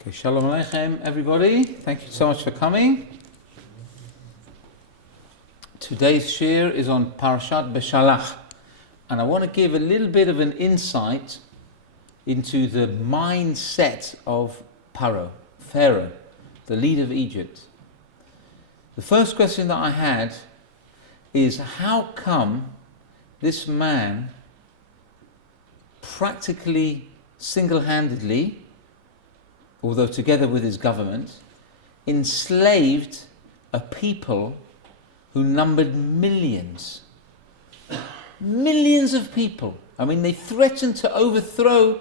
Okay, Shalom Aleichem, everybody. Thank you so much for coming. Today's shir is on Parashat Beshalach, and I want to give a little bit of an insight into the mindset of Pharaoh, the leader of Egypt. The first question that I had is, how come this man practically single-handedly, although together with his government, enslaved a people who numbered millions. Millions of people. I mean, they threatened to overthrow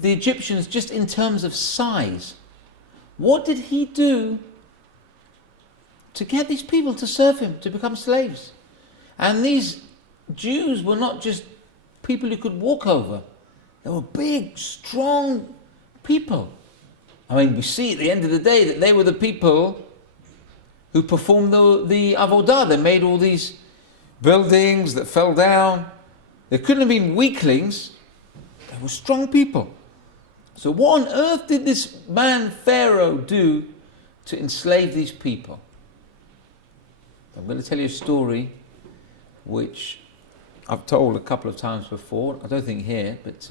the Egyptians just in terms of size. What did he do to get these people to serve him, to become slaves? And these Jews were not just people you could walk over. They were big, strong people. I mean, we see at the end of the day that they were the people who performed the avodah. They made all these buildings that fell down. They couldn't have been weaklings. They were strong people. So what on earth did this man, Pharaoh, do to enslave these people? I'm going to tell you a story which I've told a couple of times before. I don't think here, but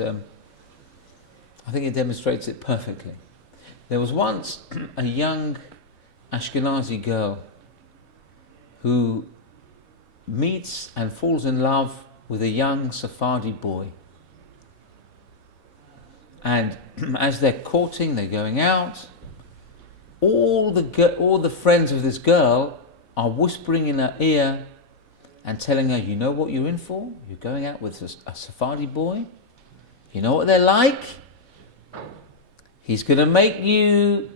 I think it demonstrates it perfectly. There was once a young Ashkenazi girl who meets and falls in love with a young Sephardi boy. And as they're courting, they're going out, all the friends of this girl are whispering in her ear and telling her, you know what you're in for? You're going out with a Sephardi boy. You know what they're like? He's going to make you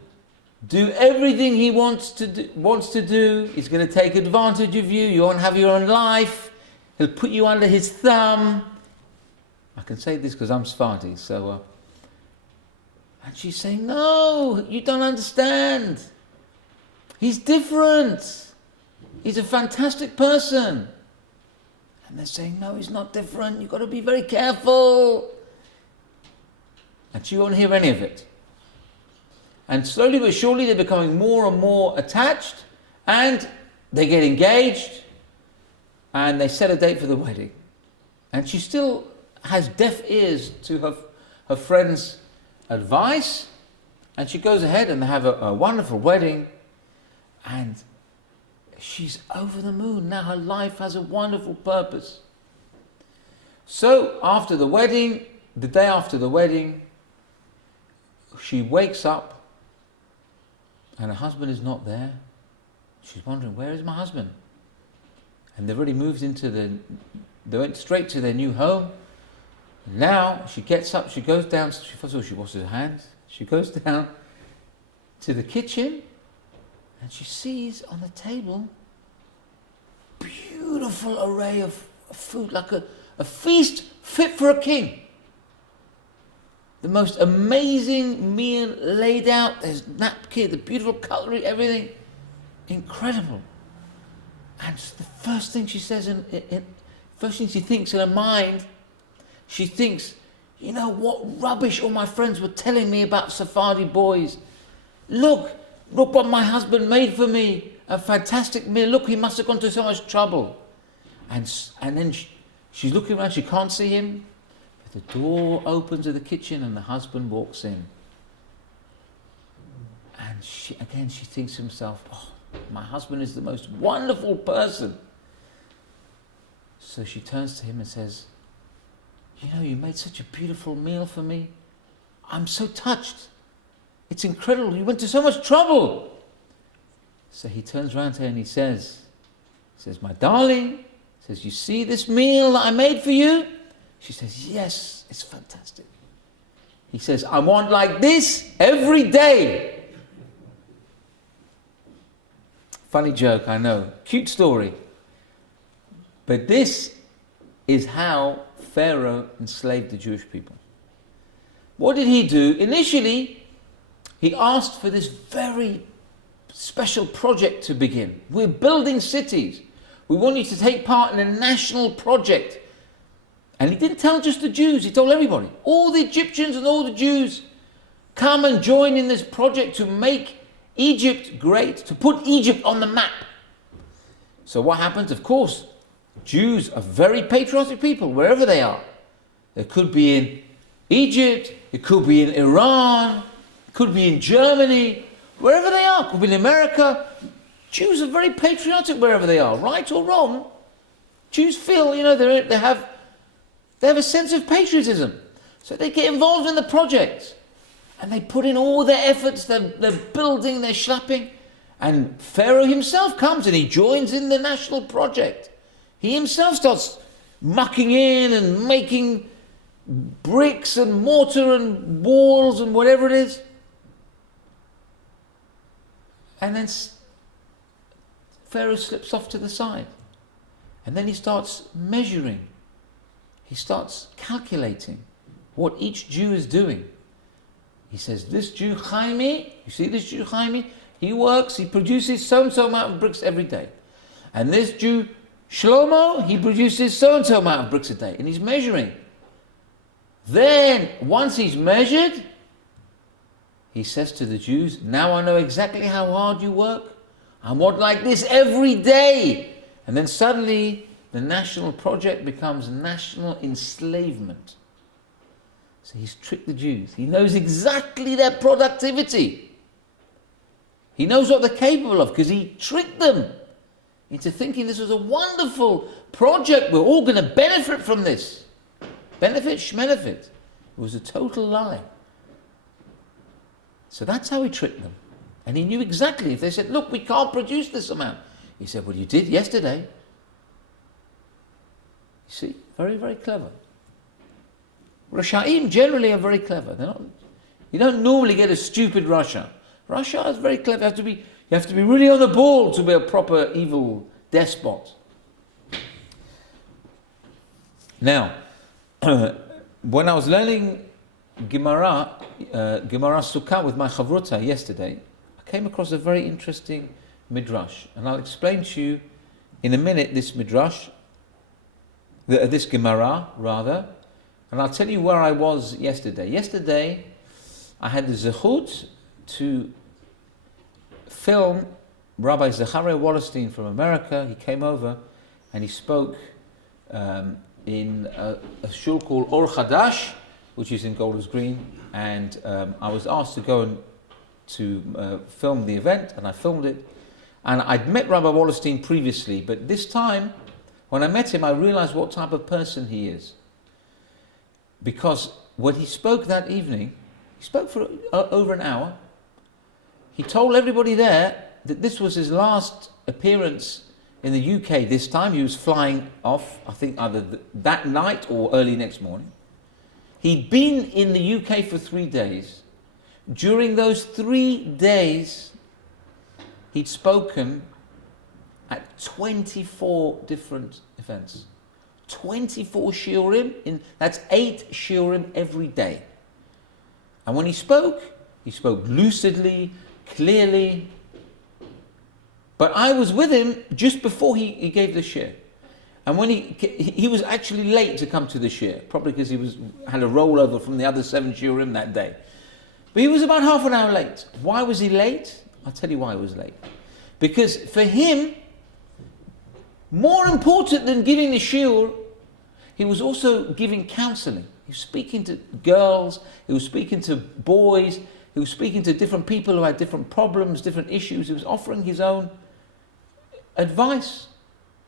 do everything he wants to do. He's going to take advantage of you. You won't have your own life. He'll put you under his thumb. I can say this because I'm Sephardi, so... And she's saying, no, you don't understand. He's different. He's a fantastic person. And they're saying, no, he's not different. You've got to be very careful. And she won't hear any of it. And slowly but surely they're becoming more and more attached, and they get engaged, and they set a date for the wedding. And she still has deaf ears to her friend's advice, and she goes ahead and they have a wonderful wedding, and she's over the moon. Now her life has a wonderful purpose. So after the wedding, the day after the wedding, she wakes up and her husband is not there. She's wondering, where is my husband? And they've already moved they went straight to their new home. Now she gets up, she goes down, first of all she washes her hands. She goes down to the kitchen and she sees on the table beautiful array of food, like a feast fit for a king. The most amazing meal laid out. There's napkin, the beautiful cutlery, everything. Incredible. And the first thing she says, first thing she thinks in her mind, she thinks, you know what rubbish all my friends were telling me about Sephardi boys. Look what my husband made for me. A fantastic meal. Look, he must have gone to so much trouble. And then she's looking around, she can't see him. The door opens of the kitchen and the husband walks in. And she thinks to herself, oh, my husband is the most wonderful person. So she turns to him and says, you know, you made such a beautiful meal for me. I'm so touched. It's incredible. You went to so much trouble. So he turns around to her and he says, my darling, says, you see this meal that I made for you? She says, yes, it's fantastic. He says, I want like this every day. Funny joke, I know. Cute story. But this is how Pharaoh enslaved the Jewish people. What did he do? Initially, he asked for this very special project to begin. We're building cities. We want you to take part in a national project. And he didn't tell just the Jews, he told everybody. All the Egyptians and all the Jews, Come and join in this project to make Egypt great, to put Egypt on the map. So what happens? Of course, Jews are very patriotic people wherever they are. It could be in Egypt, it could be in Iran, it could be in Germany, wherever they are, it could be in America. Jews are very patriotic wherever they are, right or wrong. Jews feel, they have a sense of patriotism. So they get involved in the project. And they put in all their efforts, they're building, they're schlapping. And Pharaoh himself comes and he joins in the national project. He himself starts mucking in and making bricks and mortar and walls and whatever it is. And then Pharaoh slips off to the side. And then he starts measuring. He starts calculating what each Jew is doing. He says, this Jew, Chaimi, you see this Jew, Chaimi? He works, he produces so-and-so amount of bricks every day. And this Jew, Shlomo, he produces so-and-so amount of bricks a day. And he's measuring. Then, once he's measured, he says to the Jews, now I know exactly how hard you work. I want like this every day. And then suddenly, the national project becomes national enslavement. So he's tricked the Jews. He knows exactly their productivity. He knows what they're capable of because he tricked them into thinking this was a wonderful project. We're all going to benefit from this. Benefit, schmenefit. It was a total lie. So that's how he tricked them. And he knew exactly. If they said, look, we can't produce this amount. He said, well, you did yesterday. You see, very, very clever. Rashaim generally are very clever. You don't normally get a stupid Rasha. Rasha is very clever. You have to be really on the ball to be a proper evil despot. Now, when I was learning Gemara Sukkah with my chavruta yesterday, I came across a very interesting midrash, and I'll explain to you in a minute this midrash, this Gemara rather. And I'll tell you where I was yesterday. Yesterday, I had the zechut to film Rabbi Zechariah Wallerstein from America. He came over and he spoke in a shul called Or Chadash, which is in Golders Green. And I was asked to go and to film the event, and I filmed it. And I'd met Rabbi Wallerstein previously, but this time, when I met him, I realized what type of person he is. Because when he spoke that evening, he spoke for over an hour. He told everybody there that this was his last appearance in the UK. This time he was flying off, I think either that night or early next morning. He'd been in the UK for 3 days. During those 3 days, he'd spoken at 24 different events. 24 shiurim, that's 8 shiurim every day. And when he spoke lucidly, clearly. But I was with him just before he gave the shiur. And when he was actually late to come to the shiur, probably because he had a rollover from the other 7 shiurim that day. But he was about half an hour late. Why was he late? I'll tell you why he was late. Because for him, more important than giving the shiur, he was also giving counseling. He was speaking to girls, he was speaking to boys, he was speaking to different people who had different problems, different issues. He was offering his own advice,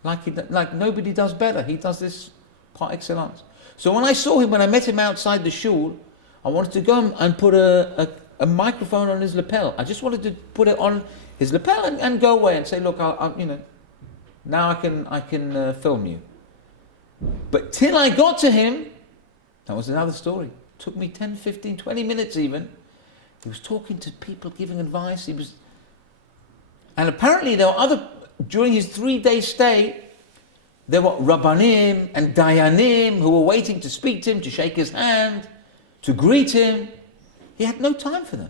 like nobody does better. He does this par excellence. So when I met him outside the shul, I wanted to go and put a microphone on his lapel. I just wanted to put it on his lapel and go away and say, look, now I can film you. But till I got to him, that was another story. It took me 10, 15, 20 minutes even. He was talking to people, giving advice. And apparently there were during his 3-day stay, there were Rabbanim and Dayanim who were waiting to speak to him, to shake his hand, to greet him. He had no time for them.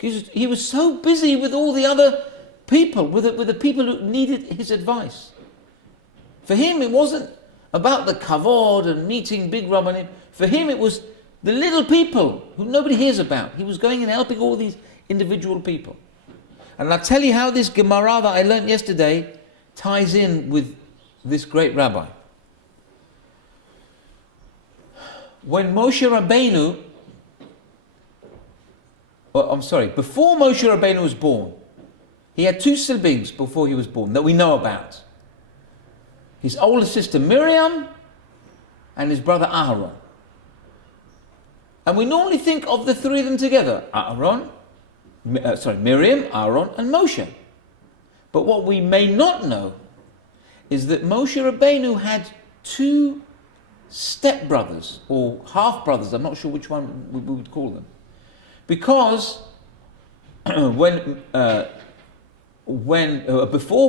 He was so busy with all the other people, with the people who needed his advice. For him, it wasn't about the kavod and meeting big Rabbanim. For him, it was The little people who nobody hears about. He was going and helping all these individual people. And I'll tell you how this Gemara that I learned yesterday ties in with this great rabbi. When Moshe Rabbeinu, before Moshe Rabbeinu was born, he had two siblings before he was born that we know about. His older sister Miriam and his brother Aaron. And we normally think of the three of them together. Miriam, Aaron and Moshe. But what we may not know is that Moshe Rabbeinu had two stepbrothers or half-brothers. I'm not sure which one we would call them. Because before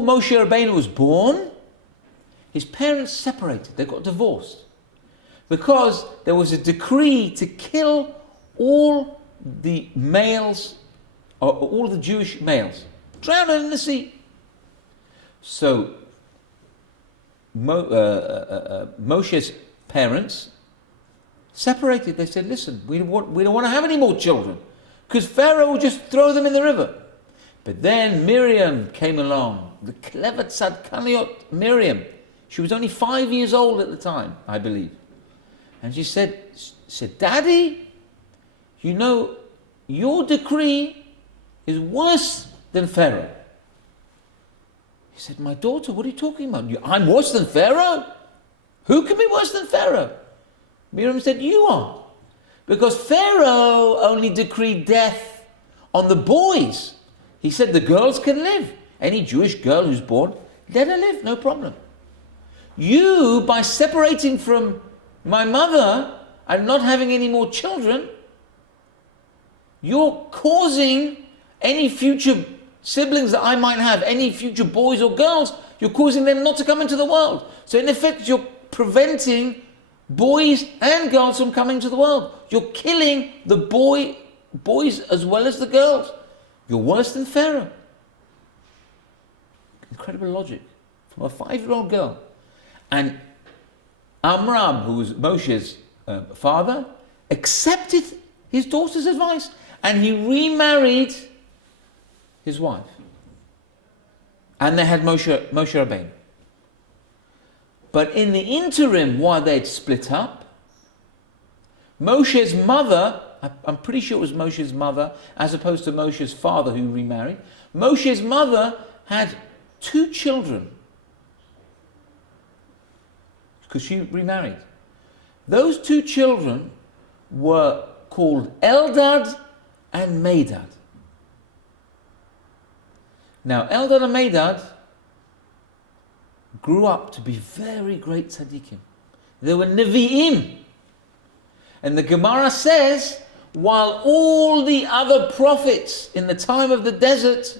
Moshe Rabbeinu was born, his parents separated. They got divorced. Because there was a decree to kill all the males, or all the Jewish males. Drown them in the sea. So Moshe's parents separated. They said, listen, we don't want to have any more children, because Pharaoh will just throw them in the river. But then Miriam came along, the clever tzadkaniot Miriam. She was only 5 years old at the time, I believe. And she said, Daddy, you know, your decree is worse than Pharaoh. He said, my daughter, what are you talking about? I'm worse than Pharaoh? Who can be worse than Pharaoh? Miriam said, you are. Because Pharaoh only decreed death on the boys. He said the girls can live. Any Jewish girl who's born, let her live, no problem. You, by separating from my mother and not having any more children, you're causing any future siblings that I might have, any future boys or girls, you're causing them not to come into the world. So in effect, you're preventing boys and girls from coming to the world. You're killing the boys as well as the girls. You're worse than Pharaoh. Incredible logic from a 5-year-old girl. And Amram, who was Moshe's father, accepted his daughter's advice, and he remarried his wife. And they had Moshe Rabbeinu. But in the interim, while they'd split up, Moshe's mother, I'm pretty sure it was Moshe's mother, as opposed to Moshe's father who remarried, Moshe's mother had 2 children, because she remarried. Those 2 children were called Eldad and Medad. Now, Eldad and Medad grew up to be very great tzaddikim. They were Nevi'im. And the Gemara says, while all the other prophets in the time of the desert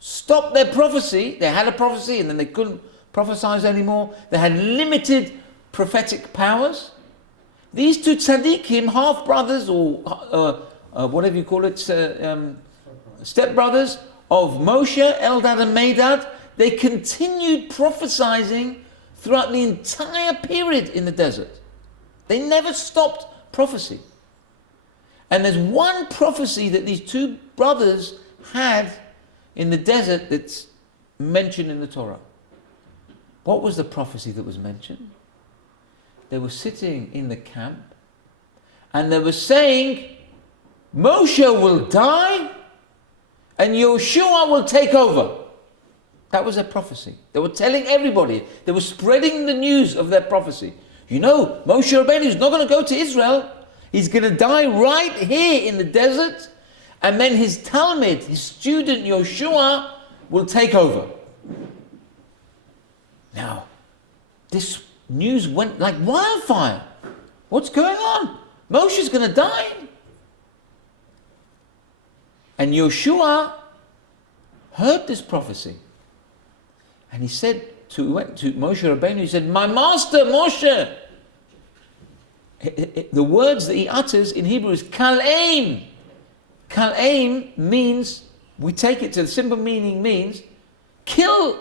stopped their prophecy, they had a prophecy and then they couldn't prophesy anymore, they had limited prophetic powers. These 2 tzaddikim, half-brothers or whatever you call it, step-brothers of Moshe, Eldad and Medad, they continued prophesying throughout the entire period in the desert. They never stopped prophecy. And there's one prophecy that these 2 brothers had in the desert that's mentioned in the Torah. What was the prophecy that was mentioned? They were sitting in the camp and they were saying, Moshe will die and Yeshua will take over. That was their prophecy. They were telling everybody. They were spreading the news of their prophecy. You know, Moshe Rabbeinu is not going to go to Israel. He's going to die right here in the desert. And then his Talmud, his student Yeshua, will take over. Now, this news went like wildfire. What's going on? Moshe's going to die. And Yeshua heard this prophecy. And he said went to Moshe Rabbeinu, he said, my master Moshe. The words that he utters in Hebrew is Kal'aim. Kal'aim means, we take it to the simple meaning means, kill.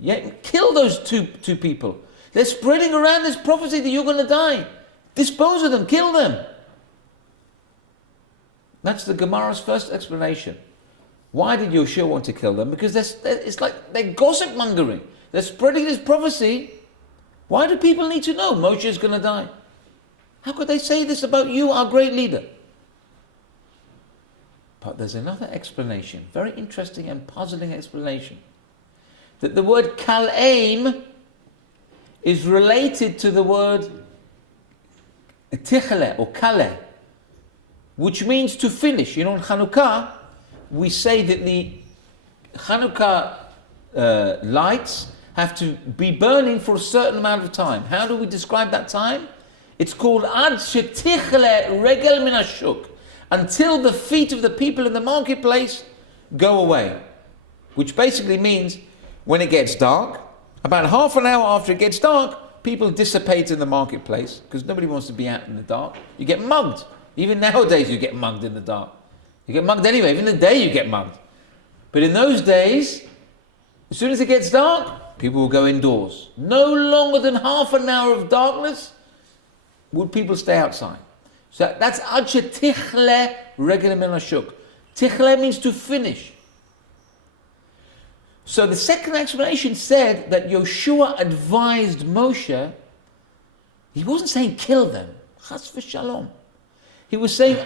Yeah, kill those two people. They're spreading around this prophecy that you're going to die. Dispose of them, kill them. That's the Gemara's first explanation. Why did Yoshua want to kill them? Because it's like they're gossip mongering. They're spreading this prophecy. Why do people need to know Moshe is going to die? How could they say this about you, our great leader? But there's another explanation, very interesting and puzzling explanation, that the word kal'aim is related to the word tichle or kale, which means to finish. You know, in Hanukkah, we say that the Hanukkah lights have to be burning for a certain amount of time. How do we describe that time? It's called ad shetichle regel min hashuk, until the feet of the people in the marketplace go away. Which basically means when it gets dark, about half an hour after it gets dark, people dissipate in the marketplace because nobody wants to be out in the dark. You get mugged. Even nowadays you get mugged in the dark. You get mugged anyway. Even in the day you get mugged. But in those days, as soon as it gets dark, people will go indoors. No longer than half an hour of darkness would people stay outside. So that's ad shetichle regel min hashuk. Tichle means to finish. So the second explanation said that Yoshua advised Moshe. He wasn't saying kill them, chas v'shalom. He was saying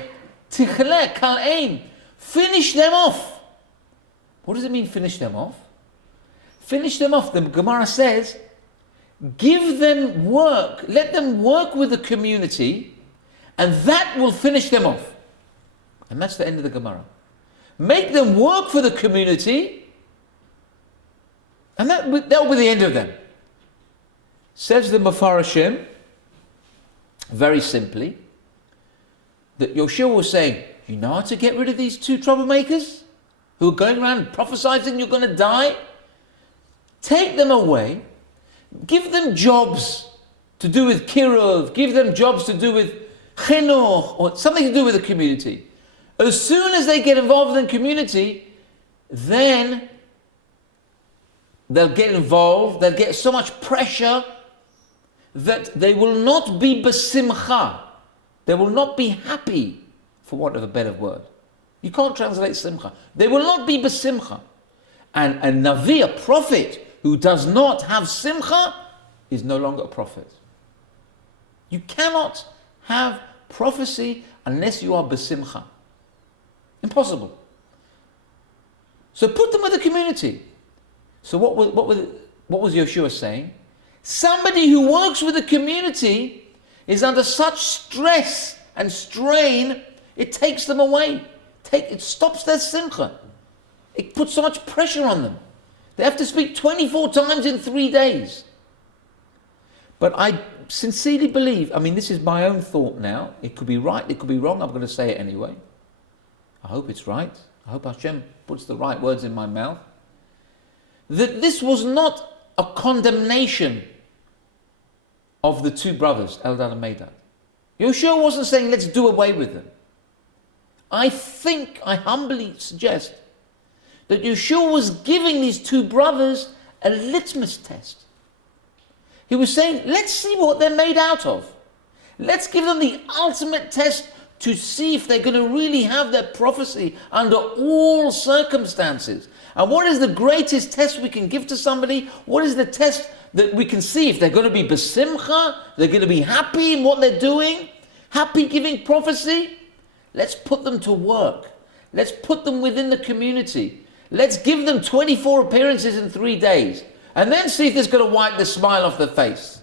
tichle kal'aim, finish them off. What does it mean, finish them off? Finish them off. The Gemara says, give them work, let them work with the community, and that will finish them off. And that's the end of the Gemara. Make them work for the community, and that will be the end of them. Says the Mefarashim, very simply, that Yoshua was saying, you know how to get rid of these two troublemakers who are going around prophesying you're going to die? Take them away, give them jobs to do with kiruv, give them jobs to do with chinuch, or something to do with the community. As soon as they get involved in the community, then they'll get involved, they'll get so much pressure that they will not be besimcha. They will not be happy, for want of a better word. You can't translate simcha. They will not be besimcha. And a navi, a prophet, who does not have simcha is no longer a prophet. You cannot have prophecy unless you are besimcha. Impossible. So put them with the community. So what was Yoshua saying? Somebody who works with the community is under such stress and strain, it takes them away. It stops their simcha. It puts so much pressure on them. They have to speak 24 times in 3 days. But I sincerely believe, I mean, this is my own thought now. It could be right, it could be wrong. I'm going to say it anyway. I hope it's right. I hope Hashem puts the right words in my mouth. That this was not a condemnation of the two brothers, Eldad and Medad. Yoshua wasn't saying, let's do away with them. I humbly suggest that Yeshua was giving these two brothers a litmus test. He was saying, let's see what they're made out of. Let's give them the ultimate test to see if they're going to really have their prophecy under all circumstances. And what is the greatest test we can give to somebody? What is the test that we can see if they're going to be besimcha, they're going to be happy in what they're doing, happy giving prophecy? Let's put them to work. Let's put them within the community. Let's give them 24 appearances in 3 days. And then see if this is going to wipe the smile off their face.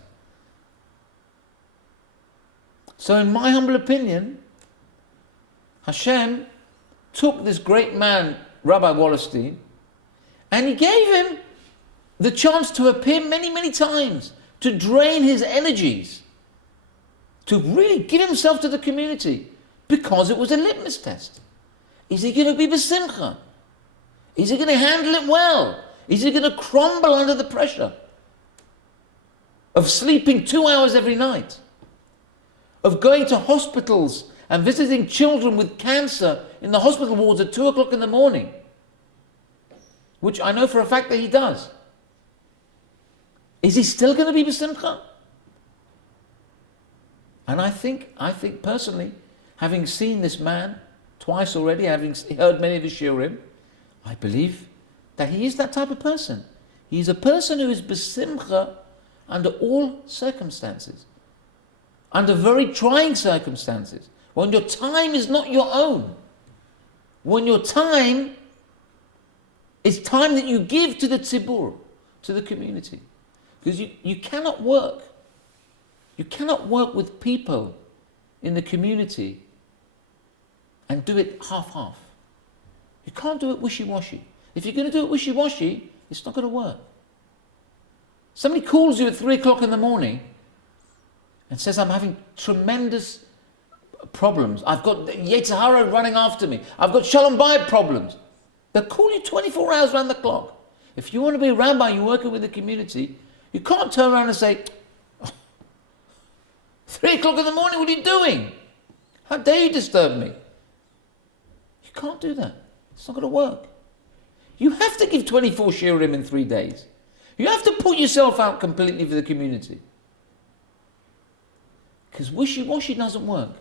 So in my humble opinion, Hashem took this great man, Rabbi Wallerstein, and he gave him the chance to appear many, many times, to drain his energies, to really give himself to the community, because it was a litmus test. Is he going to be besimcha? Is he going to handle it well? Is he going to crumble under the pressure of sleeping 2 hours every night, of going to hospitals and visiting children with cancer in the hospital wards at 2 o'clock in the morning, which I know for a fact that he does? Is he still going to be besimcha? And I think personally, having seen this man twice already, having heard many of his shiurim, I believe that he is that type of person. He's a person who is besimcha under all circumstances, under very trying circumstances, when your time is not your own, when your time is time that you give to the tzibur, to the community. Because you cannot work. You cannot work with people in the community and do it half-half. You can't do it wishy-washy. If you're going to do it wishy-washy, it's not going to work. Somebody calls you at 3 o'clock in the morning and says, I'm having tremendous problems. I've got Yetzer Hara running after me. I've got Shalom Bayit problems. They'll call you 24 hours around the clock. If you want to be a rabbi, you're working with the community, you can't turn around and say, 3 o'clock in the morning, what are you doing? How dare you disturb me? You can't do that. It's not going to work. You have to give 24 shiurim in 3 days. You have to put yourself out completely for the community. Because wishy-washy doesn't work.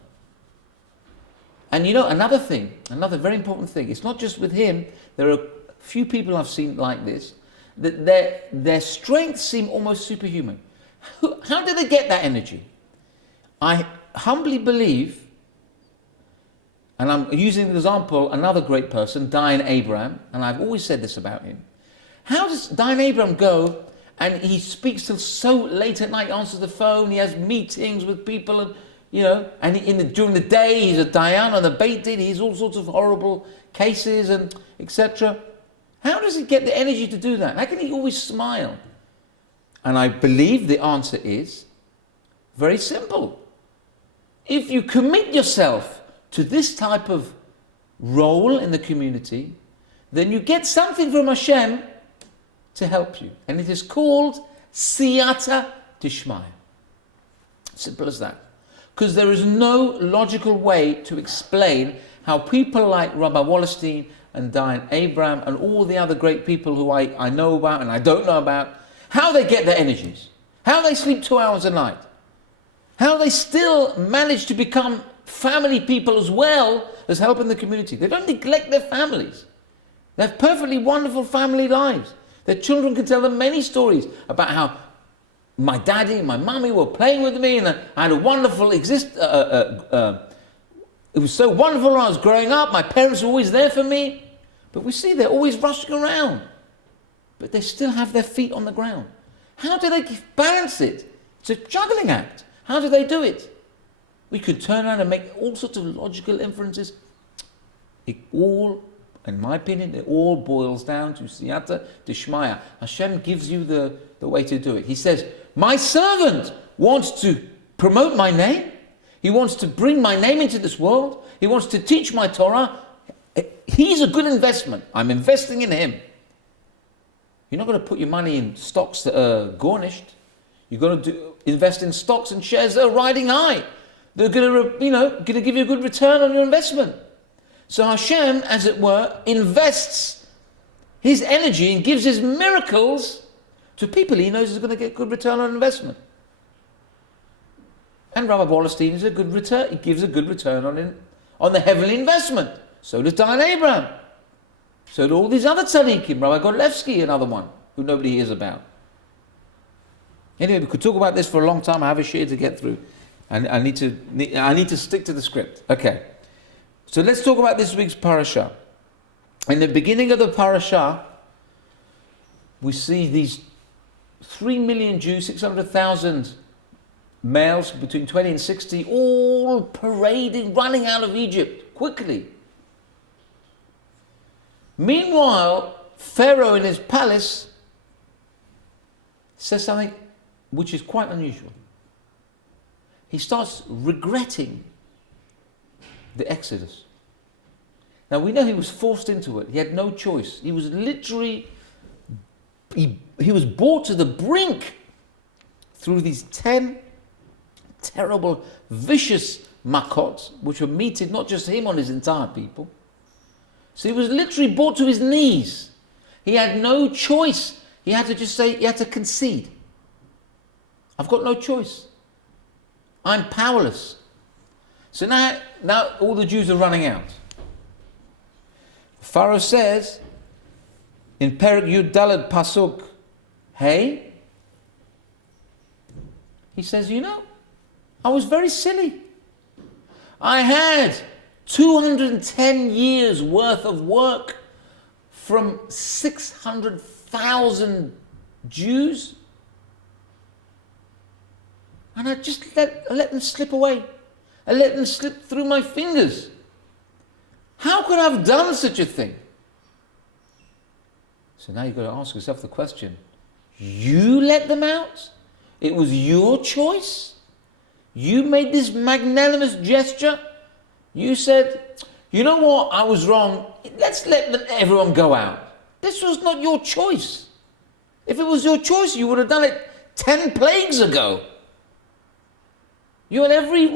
And another thing, another very important thing, it's not just with him, there are a few people I've seen like this, that their strengths seem almost superhuman. How do they get that energy? I humbly believe, and I'm using an example, another great person, Dayan Abraham, and I've always said this about him. How does Dayan Abraham go and he speaks till so late at night, answers the phone, he has meetings with people, and during the day he's a Dayan on the Beit Din, he's all sorts of horrible cases and etc. How does he get the energy to do that? How can he always smile? And I believe the answer is very simple. If you commit yourself to this type of role in the community, then you get something from Hashem to help you. And it is called siyata dishmaya. Simple as that. Because there is no logical way to explain how people like Rabbi Wallerstein and Dayan Abraham and all the other great people who I know about and I don't know about, how they get their energies, how they sleep 2 hours a night, how they still manage to become family people as well as helping the community. They don't neglect their families. They have perfectly wonderful family lives. Their children can tell them many stories about how my daddy and my mummy were playing with me and I had a wonderful it was so wonderful when I was growing up. My parents were always there for me. But we see they're always rushing around. But they still have their feet on the ground. How do they balance it? It's a juggling act. How do they do it? We could turn around and make all sorts of logical inferences. It all, in my opinion, it all boils down to siyata dishmaya. Hashem gives you the way to do it. He says, my servant wants to promote my name. He wants to bring my name into this world. He wants to teach my Torah. He's a good investment. I'm investing in him. You're not going to put your money in stocks that are garnished. You're going to invest in stocks and shares that are riding high. They're going to give you a good return on your investment. So Hashem, as it were, invests his energy and gives his miracles to people he knows is going to get good return on investment. And Rabbi Wallerstein is a good return. He gives a good return on the heavenly investment. So does Dayan Abraham. So do all these other tzaddikim. Rabbi Godlewski, another one who nobody hears about. Anyway, we could talk about this for a long time. I have a shir to get through. And I need to stick to the script. Okay. So let's talk about this week's parasha. In the beginning of the parasha, we see these 3 million Jews, 600,000 males between 20 and 60, all parading, running out of Egypt quickly. Meanwhile, Pharaoh in his palace says something which is quite unusual. He starts regretting the Exodus. Now we know he was forced into it. He had no choice. He was literally, he was brought to the brink through these 10 terrible, vicious makot, which were meted not just him, on his entire people. So he was literally brought to his knees. He had no choice. He had to just say, he had to concede. I've got no choice. I'm powerless. So now all the Jews are running out. Pharaoh says in Perek Yud Daled Pasuk Hey, he says, I was very silly. I had 210 years worth of work from 600,000 Jews, and I just let them slip away. I let them slip through my fingers. How could I have done such a thing? So now you've got to ask yourself the question, you let them out? It was your choice? You made this magnanimous gesture? You said, you know what, I was wrong. Let's let everyone go out. This was not your choice. If it was your choice, you would have done it 10 plagues ago. You had every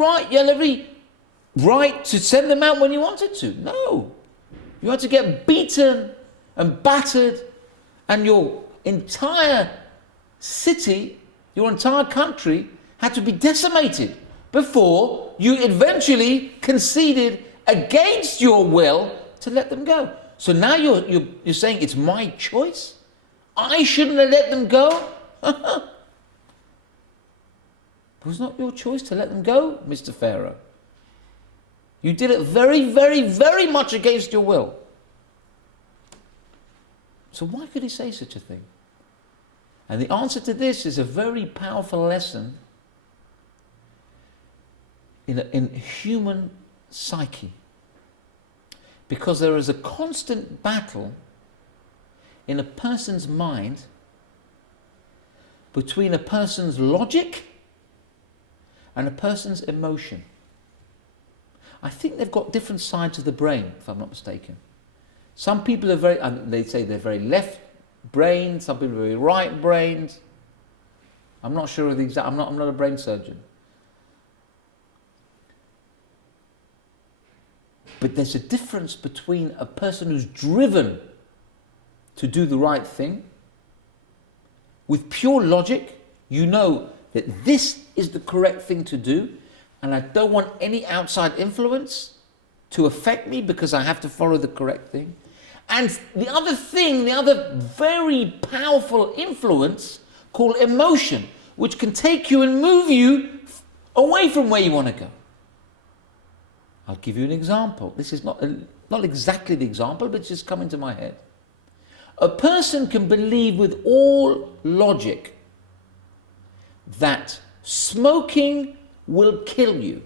right to send them out when you wanted to. No. You had to get beaten and battered, and your entire city, your entire country had to be decimated before you eventually conceded against your will to let them go. So now you're saying it's my choice? I shouldn't have let them go? It was not your choice to let them go, Mr. Pharaoh. You did it very, very, very much against your will. So why could he say such a thing? And the answer to this is a very powerful lesson in human psyche. Because there is a constant battle in a person's mind between a person's logic and a person's emotion. I think they've got different sides of the brain, if I'm not mistaken. Some people are they say they're very left-brained, some people are very right-brained. I'm not sure of the exact, I'm not a brain surgeon. But there's a difference between a person who's driven to do the right thing. With pure logic, you know that this is the correct thing to do, and I don't want any outside influence to affect me because I have to follow the correct thing. And the other thing, the other very powerful influence called emotion, which can take you and move you away from where you want to go. I'll give you an example. This is not exactly the example, but it's just come into my head. A person can believe with all logic that smoking will kill you.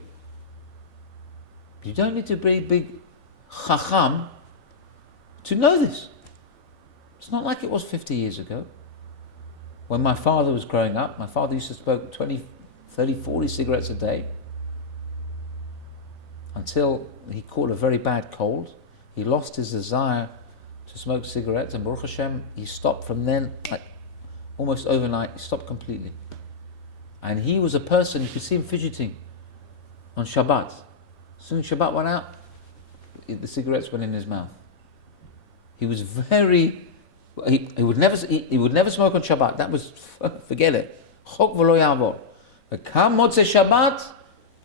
You don't need to be a big chacham to know this. It's not like it was 50 years ago. When my father was growing up, my father used to smoke 20, 30, 40 cigarettes a day until he caught a very bad cold. He lost his desire to smoke cigarettes, and Baruch Hashem, he stopped from then, like almost overnight, he stopped completely. And he was a person, you could see him fidgeting on Shabbat. As soon as Shabbat went out, the cigarettes went in his mouth. He was he would never smoke on Shabbat. That was, forget it. Chok v'lo ya'avor. But come Motzei Shabbat,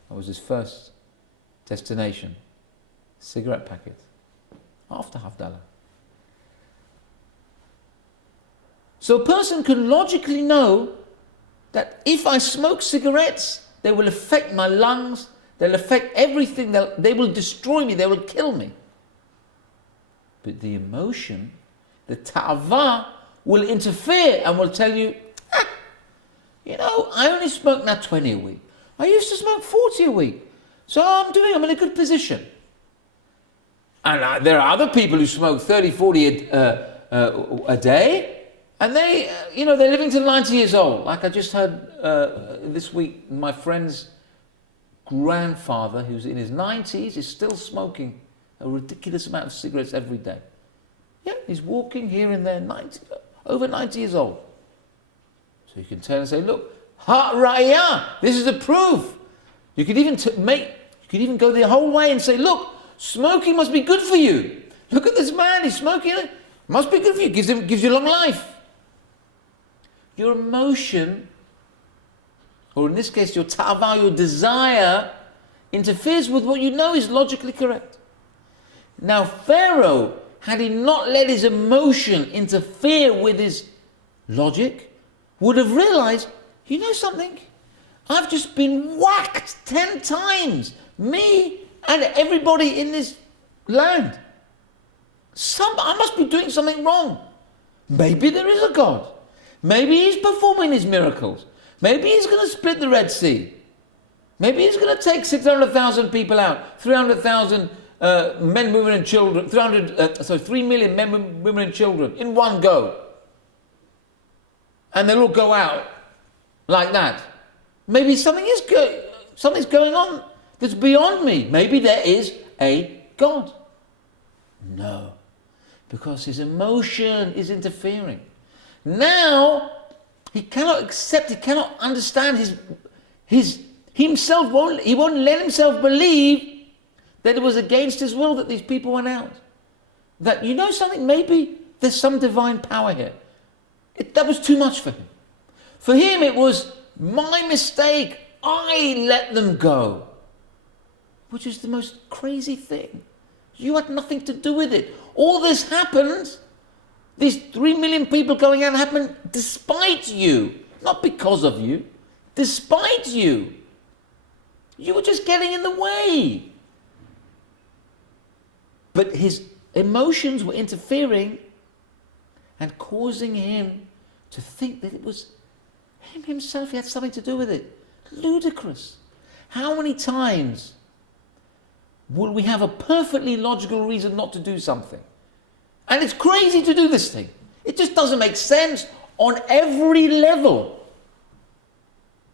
that was his first destination. Cigarette packet. After Havdalah. So a person can logically know that if I smoke cigarettes, they will affect my lungs, they'll affect everything, they will destroy me, they will kill me. But the emotion, the ta'ava, will interfere and will tell you, I only smoke now 20 a week. I used to smoke 40 a week. So I'm in a good position. And there are other people who smoke 30, 40 a day, and they're living to 90 years old. Like I just heard this week, my friend's grandfather, who's in his 90s, is still smoking a ridiculous amount of cigarettes every day. Yeah, he's walking here and there, over 90 years old. So you can turn and say, look, ha ra'iyah, this is the proof. You could even go the whole way and say, look, smoking must be good for you. Look at this man, he's smoking. Must be good for you. Gives you long life. Your emotion or in this case your ta'ava, your desire, interferes with what you know is logically correct. Now Pharaoh, had he not let his emotion interfere with his logic, would have realized, you know something? I've just been whacked 10 times. Me and everybody in this land. I must be doing something wrong. Maybe there is a God. Maybe he's performing his miracles. Maybe he's going to split the Red Sea. Maybe he's going to take 600,000 people out, 300,000 men, women and children, 3 million men, women and children in one go. And they'll all go out like that. Maybe something's going on that's beyond me. Maybe there is a God. No, because his emotion is interfering. Now, he cannot accept, he cannot understand himself, he won't let himself believe that it was against his will that these people went out. That, you know something, maybe there's some divine power here. That was too much for him. For him, it was my mistake. I let them go. Which is the most crazy thing. You had nothing to do with it. All this happened, these 3 million people going out happened despite you. Not because of you. Despite you. You were just getting in the way. But his emotions were interfering and causing him to think that it was him himself, he had something to do with it. Ludicrous. How many times will we have a perfectly logical reason not to do something? And it's crazy to do this thing. It just doesn't make sense on every level.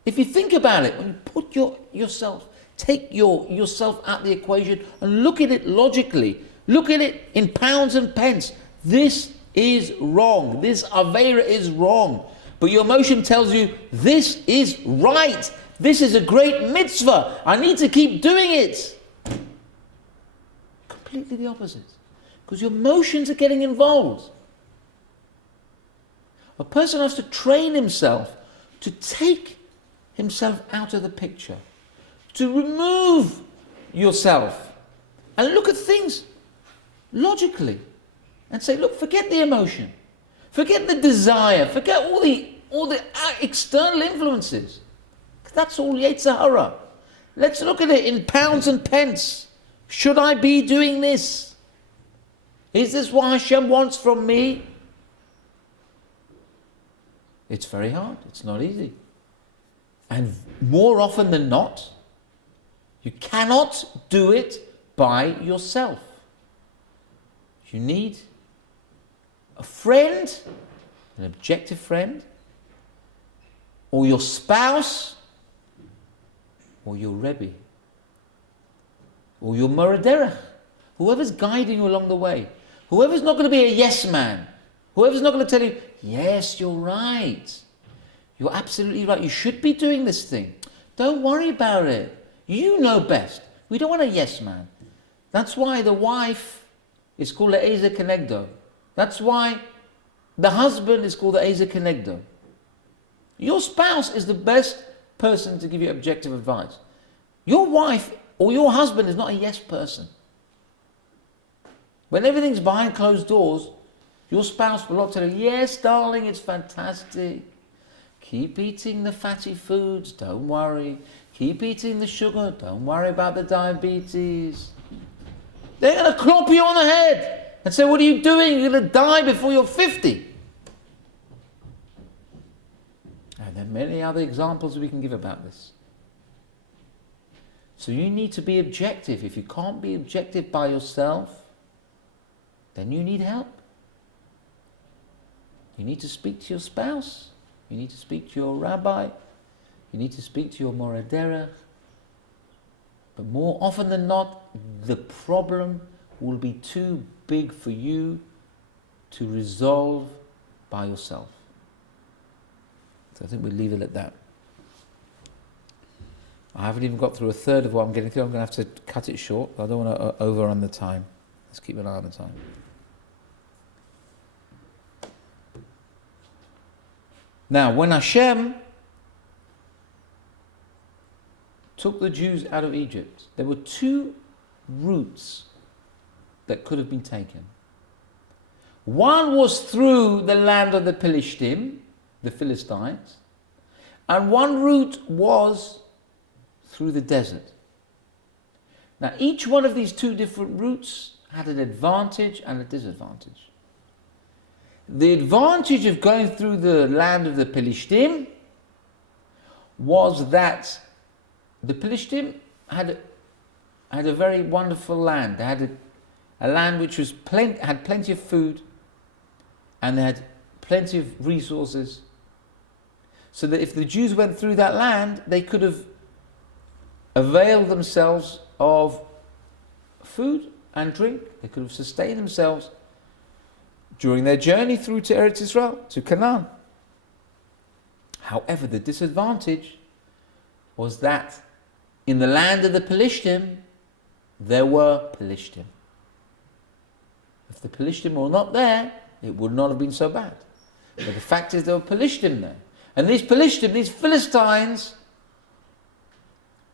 If you think about it, when you put yourself, take yourself out the equation and look at it logically, look at it in pounds and pence. This is wrong. This Avera is wrong. But your emotion tells you, this is right. This is a great mitzvah. I need to keep doing it. Completely the opposite. Because your emotions are getting involved. A person has to train himself to take himself out of the picture. To remove yourself. And look at things logically. And say, look, forget the emotion. Forget the desire. Forget all the external influences. That's all Yetzer Hara. Let's look at it in pounds and pence. Should I be doing this? Is this what Hashem wants from me? It's very hard. It's not easy. And more often than not, you cannot do it by yourself. You need a friend, an objective friend, or your spouse, or your Rebbe, or your Moreh Derech, whoever's guiding you along the way, whoever's not going to be a yes man, whoever's not going to tell you, yes, you're right, you're absolutely right, you should be doing this thing, don't worry about it, you know best. We don't want a yes man. That's why the wife is called the Ezer Kenegdo. That's why the husband is called the Ezer Kenegdo. Your spouse is the best person to give you objective advice. Your wife or your husband is not a yes person. When everything's behind closed doors, your spouse will not tell you, yes, darling, it's fantastic. Keep eating the fatty foods, don't worry. Keep eating the sugar, don't worry about the diabetes. They're going to clop you on the head and say, what are you doing? You're going to die before you're 50. And there are many other examples we can give about this. So you need to be objective. If you can't be objective by yourself, then you need help. You need to speak to your spouse. You need to speak to your rabbi. You need to speak to your Moreh Derech. But more often than not, the problem will be too big for you to resolve by yourself. So I think we'll leave it at that. I haven't even got through a third of what I'm getting through. I'm going to have to cut it short. I don't want to overrun the time. Let's keep an eye on the time. Now, when Hashem took the Jews out of Egypt, there were two routes that could have been taken. One was through the land of the Philistine, the Philistines, and one route was through the desert. Now, each one of these two different routes had an advantage and a disadvantage. The advantage of going through the land of the Philistine was that the Philistine had a very wonderful land. They had a land which was had plenty of food, and they had plenty of resources, so that if the Jews went through that land, they could have availed themselves of food and drink. They could have sustained themselves during their journey through to Eretz Israel, to Canaan. However, the disadvantage was that in the land of the Philistine, there were Philistine. If the Philistine were not there, it would not have been so bad. But the fact is there were Philistine there. And these Philistine, these Philistines,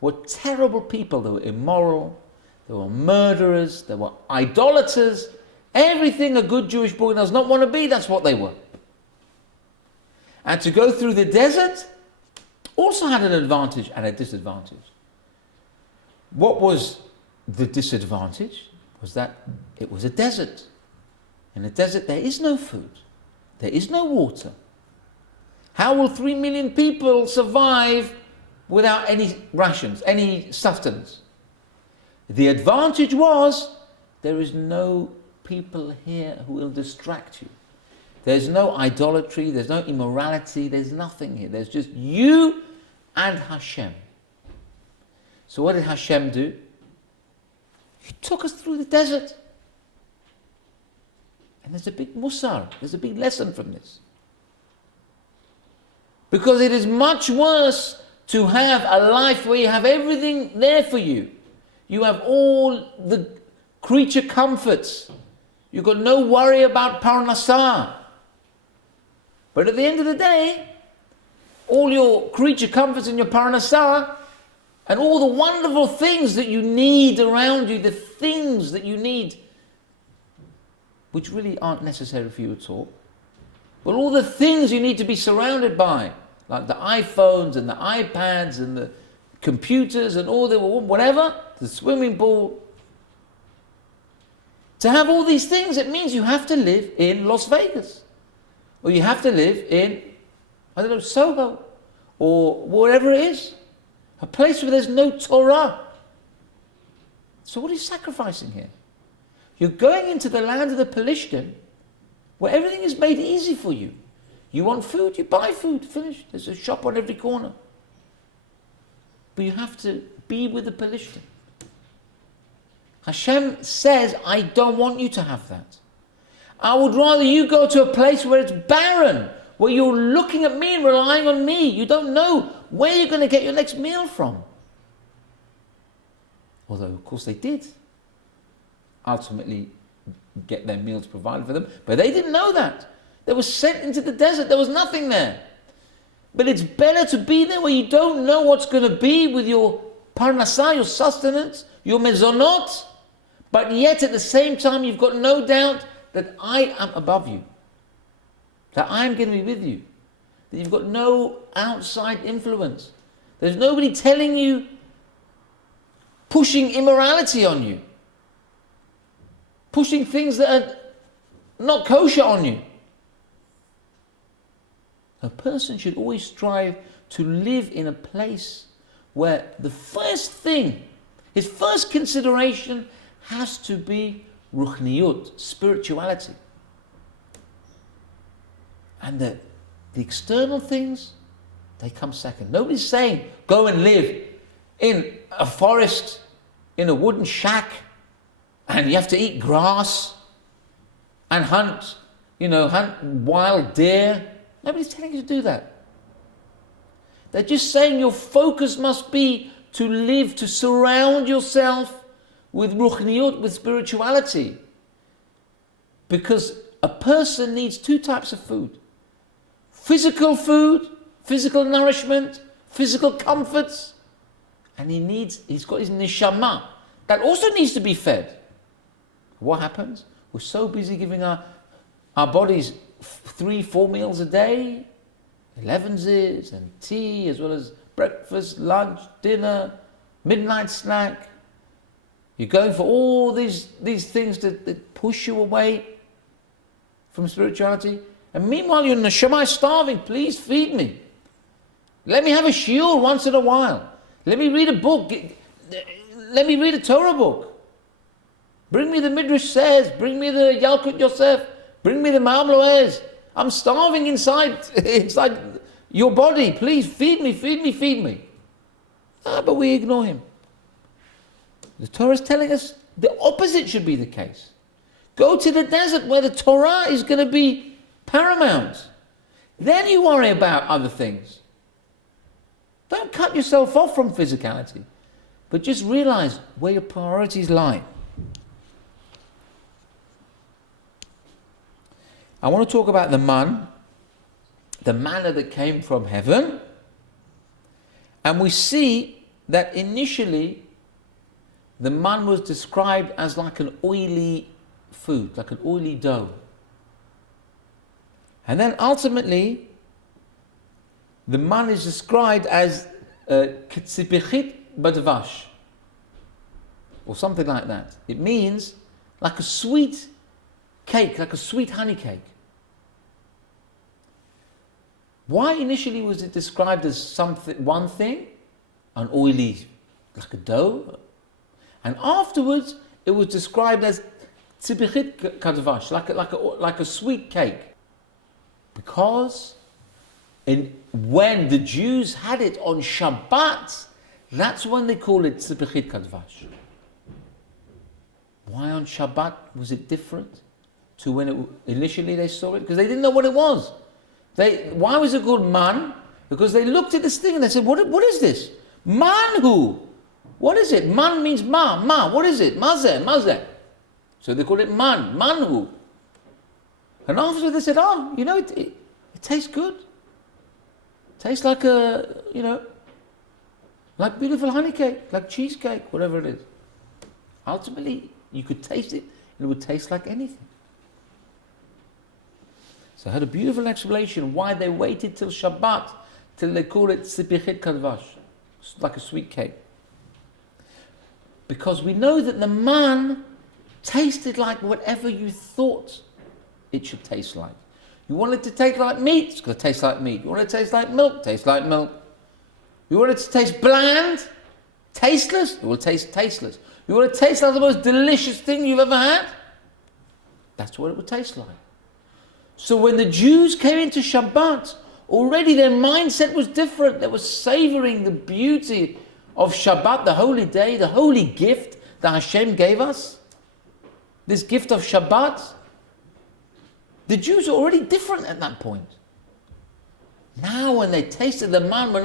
were terrible people. They were immoral, they were murderers, they were idolaters. Everything a good Jewish boy does not want to be, that's what they were. And to go through the desert also had an advantage and a disadvantage. What was the disadvantage? Was that it was a desert. In a desert there is no food, there is no water. How will 3 million people survive without any rations, any sustenance? The advantage was there is no people here who will distract you. There's no idolatry, there's no immorality, there's nothing here. There's just you and Hashem. So what did Hashem do? He took us through the desert. And there's a big musar, there's a big lesson from this. Because it is much worse to have a life where you have everything there for you. You have all the creature comforts. You've got no worry about parnasah. But at the end of the day, all your creature comforts and your parnasah and all the wonderful things that you need around you, the things that you need, which really aren't necessary for you at all, but all the things you need to be surrounded by, like the iPhones and the iPads and the computers and all the whatever, the swimming pool. To have all these things, it means you have to live in Las Vegas. Or you have to live in, I don't know, Soho. Or wherever it is. A place where there's no Torah. So what are you sacrificing here? You're going into the land of the Philistine, where everything is made easy for you. You want food, you buy food, finished. There's a shop on every corner. But you have to be with the Philistine. Hashem says, I don't want you to have that. I would rather you go to a place where it's barren, where you're looking at me and relying on me. You don't know where you're going to get your next meal from. Although, of course, they did ultimately get their meals provided for them, but they didn't know that. They were sent into the desert. There was nothing there. But it's better to be there where you don't know what's going to be with your parnasah, your sustenance, your mezonot, but yet at the same time you've got no doubt that I am above you, that I'm going to be with you, that you've got no outside influence. There's nobody telling you, pushing immorality on you, pushing things that are not kosher on you. A person should always strive to live in a place where the first thing, his first consideration has to be ruchniyut, spirituality. And the external things, they come second. Nobody's saying, go and live in a forest, in a wooden shack, and you have to eat grass and hunt wild deer. Nobody's telling you to do that. They're just saying your focus must be to live, to surround yourself with ruchniyut, with spirituality. Because a person needs two types of food. Physical food, physical nourishment, physical comforts, And he's got his neshama. That also needs to be fed. What happens? We're so busy giving our bodies 3-4 meals a day, 11s and tea, as well as breakfast, lunch, dinner, midnight snack. You're going for all these things that push you away from spirituality. And meanwhile, your neshama is starving. Please feed me. Let me have a shiur once in a while. Let me read a book. Let me read a Torah book. Bring me the Midrash says. Bring me the Yalkut Yosef. Bring me the Ma'am Loez. I'm starving inside your body. Please feed me, feed me, feed me. But we ignore him. The Torah is telling us the opposite should be the case. Go to the desert where the Torah is going to be paramount. Then you worry about other things. Don't cut yourself off from physicality, but just realize where your priorities lie. I want to talk about the manna that came from heaven. And we see that initially the manna was described as like an oily food, like an oily dough. And then ultimately, the manna is described as k'tzipichit badvash, or something like that. It means like a sweet cake, like a sweet honey cake. Why initially was it described as one thing, an oily, like a dough, and afterwards it was described as tzipichit kadvash, like a sweet cake? Because when the Jews had it on Shabbat, that's when they call it tzipichit kadvash. Why on Shabbat was it different to when initially they saw it? Because they didn't know what it was. Why was it called man? Because they looked at this thing and they said, what is this? Manhu. What is it? Man means ma. What is it? Mazeh. So they called it manhu. And after they said, it tastes good. It tastes like like beautiful honey cake, like cheesecake, whatever it is. Ultimately, you could taste it and it would taste like anything. So I had a beautiful explanation why they waited till Shabbat, till they call it tzipichit kadvash, like a sweet cake. Because we know that the man tasted like whatever you thought it should taste like. You want it to taste like meat, it's going to taste like meat. You want it to taste like milk, taste like milk. You want it to taste bland, tasteless, it will taste tasteless. You want it to taste like the most delicious thing you've ever had? That's what it would taste like. So when the Jews came into Shabbat, already their mindset was different. They were savoring the beauty of Shabbat, the holy day, the holy gift that Hashem gave us. This gift of Shabbat. The Jews were already different at that point. Now when they tasted the man,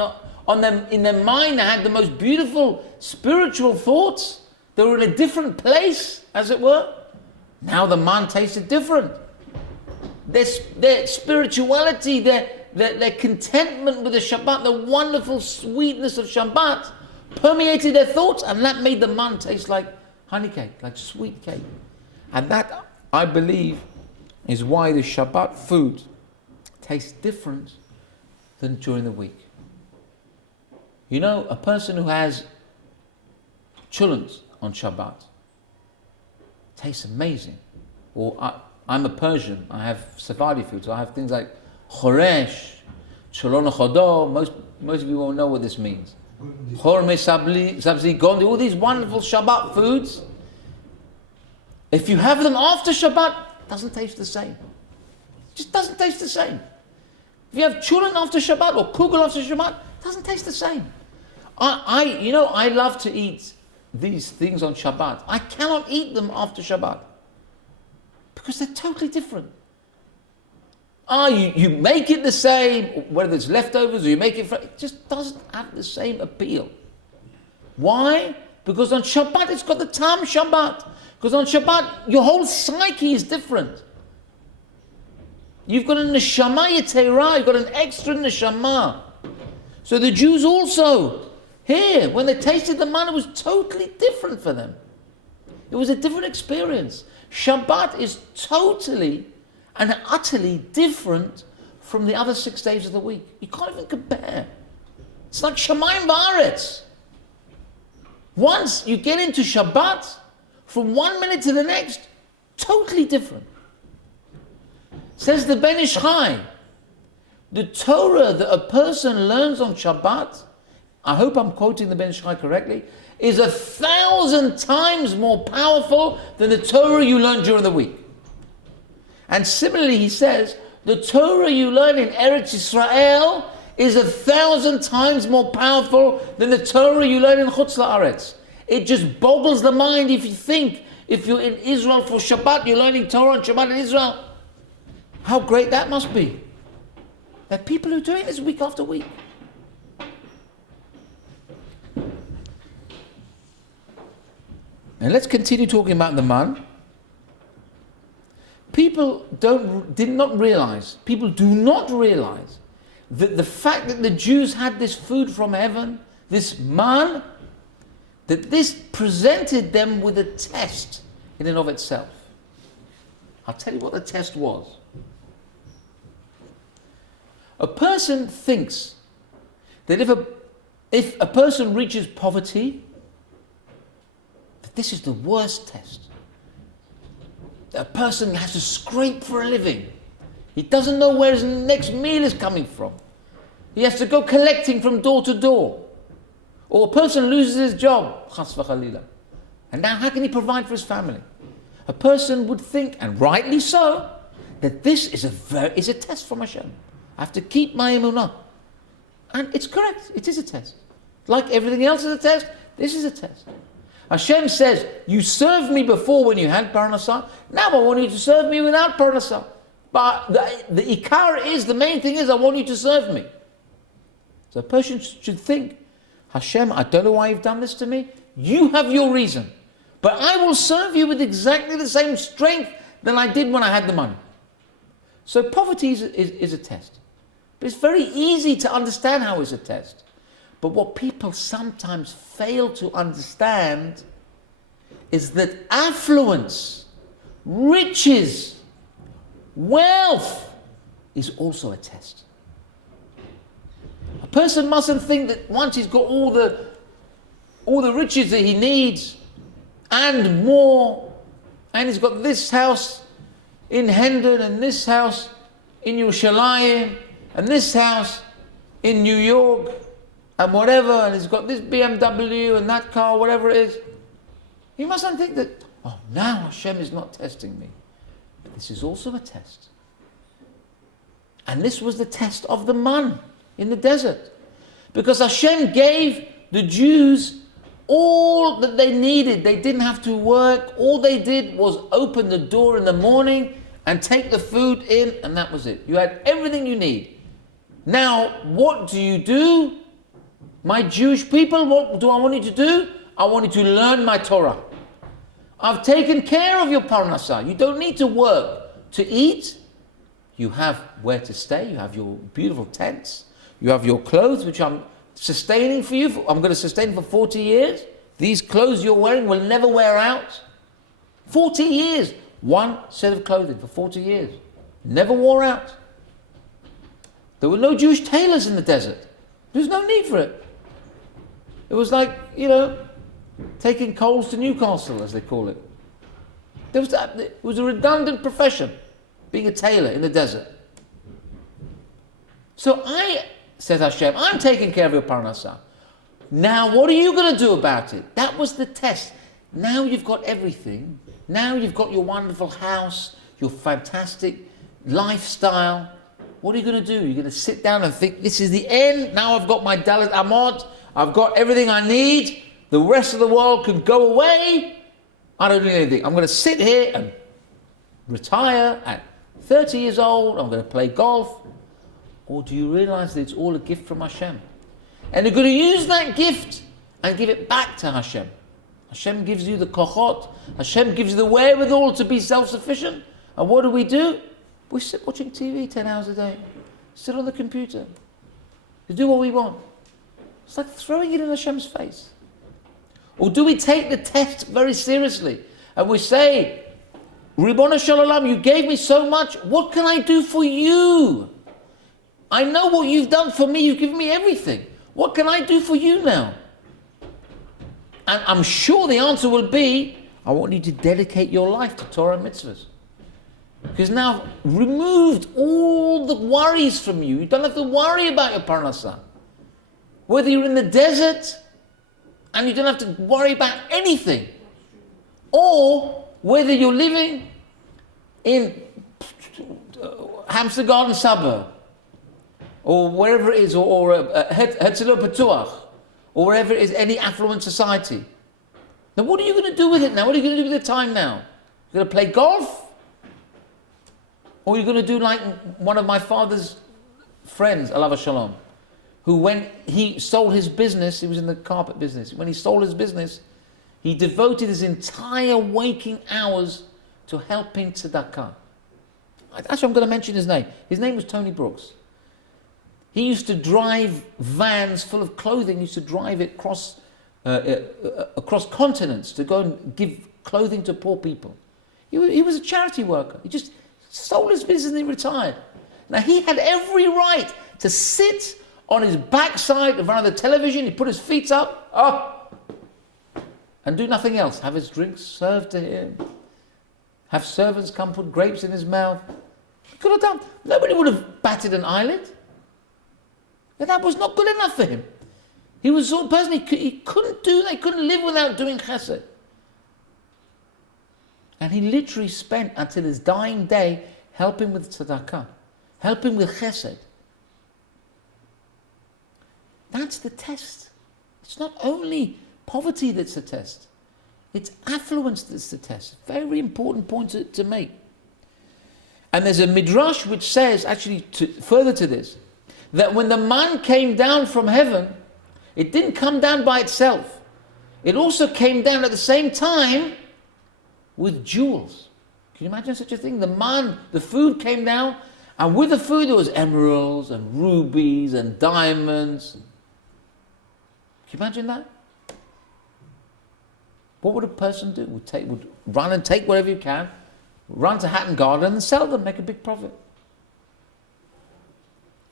in their mind they had the most beautiful spiritual thoughts. They were in a different place, as it were. Now the man tasted different. Their spirituality, their contentment with the Shabbat, the wonderful sweetness of Shabbat permeated their thoughts, and that made the man taste like honey cake, like sweet cake. And that, I believe, is why the Shabbat food tastes different than during the week. You know, a person who has chulent on Shabbat tastes amazing. Or I'm a Persian, I have Sephardi food, so I have things like choresh, cholon chodo. Most of you won't know what this means. Chorme sabzi gondi, all these wonderful Shabbat foods. If you have them after Shabbat, it doesn't taste the same. It just doesn't taste the same. If you have chulent after Shabbat or kugel after Shabbat, it doesn't taste the same. I love to eat these things on Shabbat. I cannot eat them after Shabbat. Because they're totally different. You make it the same, whether it's leftovers or you make it just doesn't have the same appeal. Why? Because on Shabbat it's got the Tam Shabbat. Because on Shabbat your whole psyche is different. You've got a neshama yetera, you've got an extra neshama. So the Jews also, Here, when they tasted the manna, it was totally different for them. It was a different experience. Shabbat is totally and utterly different from the other 6 days of the week. You can't even compare. It's like Shamayim Va'aretz. Once you get into Shabbat, from 1 minute to the next, totally different. Says the Ben Ish Chai, the Torah that a person learns on Shabbat, I hope I'm quoting the Ben Ish Chai correctly, is 1,000 times more powerful than the Torah you learn during the week. And similarly, he says, the Torah you learn in Eretz Yisrael is 1,000 times more powerful than the Torah you learn in Chutz La'aretz. It just boggles the mind if you think, if you're in Israel for Shabbat, you're learning Torah on Shabbat in Israel. How great that must be. There are people who are doing this week after week. And let's continue talking about the man. People do not realize that the fact that the Jews had this food from heaven, this man, that this presented them with a test in and of itself. I'll tell you what the test was. A person thinks that if a person reaches poverty, that this is the worst test. That a person has to scrape for a living. He doesn't know where his next meal is coming from. He has to go collecting from door to door. Or a person loses his job, chas v'chalila. And now how can he provide for his family? A person would think, and rightly so, that this is a test from Hashem. I have to keep my emunah. And it's correct, it is a test. Like everything else is a test, this is a test. Hashem says, you served me before when you had parnasah, now I want you to serve me without parnasah. But the ikar is, the main thing is, I want you to serve me. So a person should think, Hashem, I don't know why you've done this to me. You have your reason. But I will serve you with exactly the same strength than I did when I had the money. So poverty is a test. But it's very easy to understand how it's a test. But what people sometimes fail to understand is that affluence, riches, wealth is also a test. A person mustn't think that once he's got all the riches that he needs and more, and he's got this house in Hendon and this house in Yerushalayim and this house in New York and whatever, and he's got this BMW and that car, whatever it is, he mustn't think that, oh, now Hashem is not testing me. But this is also a test. And this was the test of the man in the desert. Because Hashem gave the Jews all that they needed. They didn't have to work. All they did was open the door in the morning and take the food in, and that was it. You had everything you need. Now, what do? My Jewish people, what do I want you to do? I want you to learn my Torah. I've taken care of your parnasah. You don't need to work to eat. You have where to stay. You have your beautiful tents. You have your clothes, which I'm sustaining for you. I'm going to sustain for 40 years. These clothes you're wearing will never wear out. 40 years. One set of clothing for 40 years. Never wore out. There were no Jewish tailors in the desert. There was no need for it. It was like, taking coals to Newcastle, as they call it. It was a redundant profession, being a tailor in the desert. So said Hashem, I'm taking care of your parnasah. Now what are you going to do about it? That was the test. Now you've got everything. Now you've got your wonderful house, your fantastic lifestyle. What are you going to do? You're going to sit down and think, this is the end. Now I've got my Dalet Amot. I've got everything I need. The rest of the world can go away. I don't need anything. I'm going to sit here and retire at 30 years old. I'm going to play golf. Or do you realize that it's all a gift from Hashem? And you're going to use that gift and give it back to Hashem. Hashem gives you the kochot. Hashem gives you the wherewithal to be self-sufficient. And what do? We sit watching TV 10 hours a day. Sit on the computer. We do what we want. It's like throwing it in Hashem's face. Or do we take the test very seriously and we say, Ribbon Shalom, you gave me so much, what can I do for you? I know what you've done for me, you've given me everything. What can I do for you now? And I'm sure the answer will be, I want you to dedicate your life to Torah and mitzvahs. Because now, removed all the worries from you. You don't have to worry about your parnassah. Whether you're in the desert, and you don't have to worry about anything. Or whether you're living in Hampstead Garden suburb, or wherever it is, or Herzliya Patuach, or wherever it is, any affluent society. Now what are you going to do with it now? What are you going to do with the time now? You're going to play golf? Or are you going to do like one of my father's friends, Alav Shalom, who when he sold his business, he was in the carpet business, when he sold his business, he devoted his entire waking hours to helping tzedakah. Actually, I'm going to mention his name. His name was Tony Brooks. He used to drive vans full of clothing. He used to drive it across continents to go and give clothing to poor people. He was a charity worker. He just sold his business and he retired. Now, he had every right to sit on his backside in front of the television. He put his feet up, and do nothing else. Have his drinks served to him. Have servants come put grapes in his mouth. He could have done. Nobody would have batted an eyelid. And that was not good enough for him. He was the sort of person he couldn't live without doing chesed. And he literally spent until his dying day helping with tzedakah, helping with chesed. That's the test. It's not only poverty that's a test. It's affluence that's the test. Very important point to make. And there's a midrash which says, actually further to this, that when the man came down from heaven, it didn't come down by itself. It also came down at the same time with jewels. Can you imagine such a thing? The food came down, and with the food there was emeralds and rubies and diamonds. Can you imagine that? What would a person do? Would run and take whatever you can, run to Hatton Garden and sell them, make a big profit.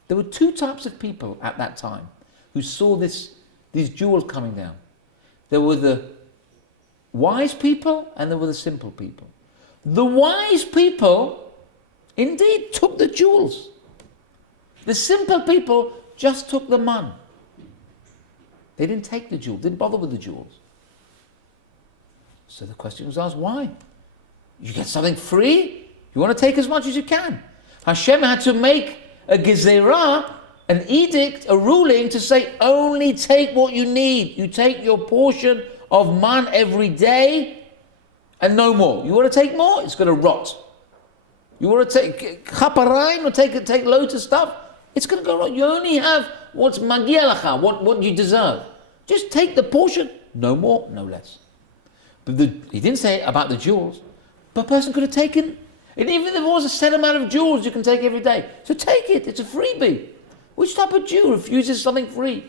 There were two types of people at that time who saw these jewels coming down. There were the wise people and there were the simple people. The wise people indeed took the jewels. The simple people just took the man. They didn't take the jewels, didn't bother with the jewels. So the question was asked, why? You get something free, you want to take as much as you can. Hashem had to make a gezerah, an edict, a ruling to say only take what you need. You take your portion of man every day and no more. You want to take more? It's going to rot. You want to take chaparayim or take loads of stuff? It's going to go rot. You only have what's magia lacha, what you deserve. Just take the portion, no more, no less. But he didn't say about the jewels. But a person could have taken, and even if there was a set amount of jewels you can take every day, so take it, it's a freebie. Which type of Jew refuses something free?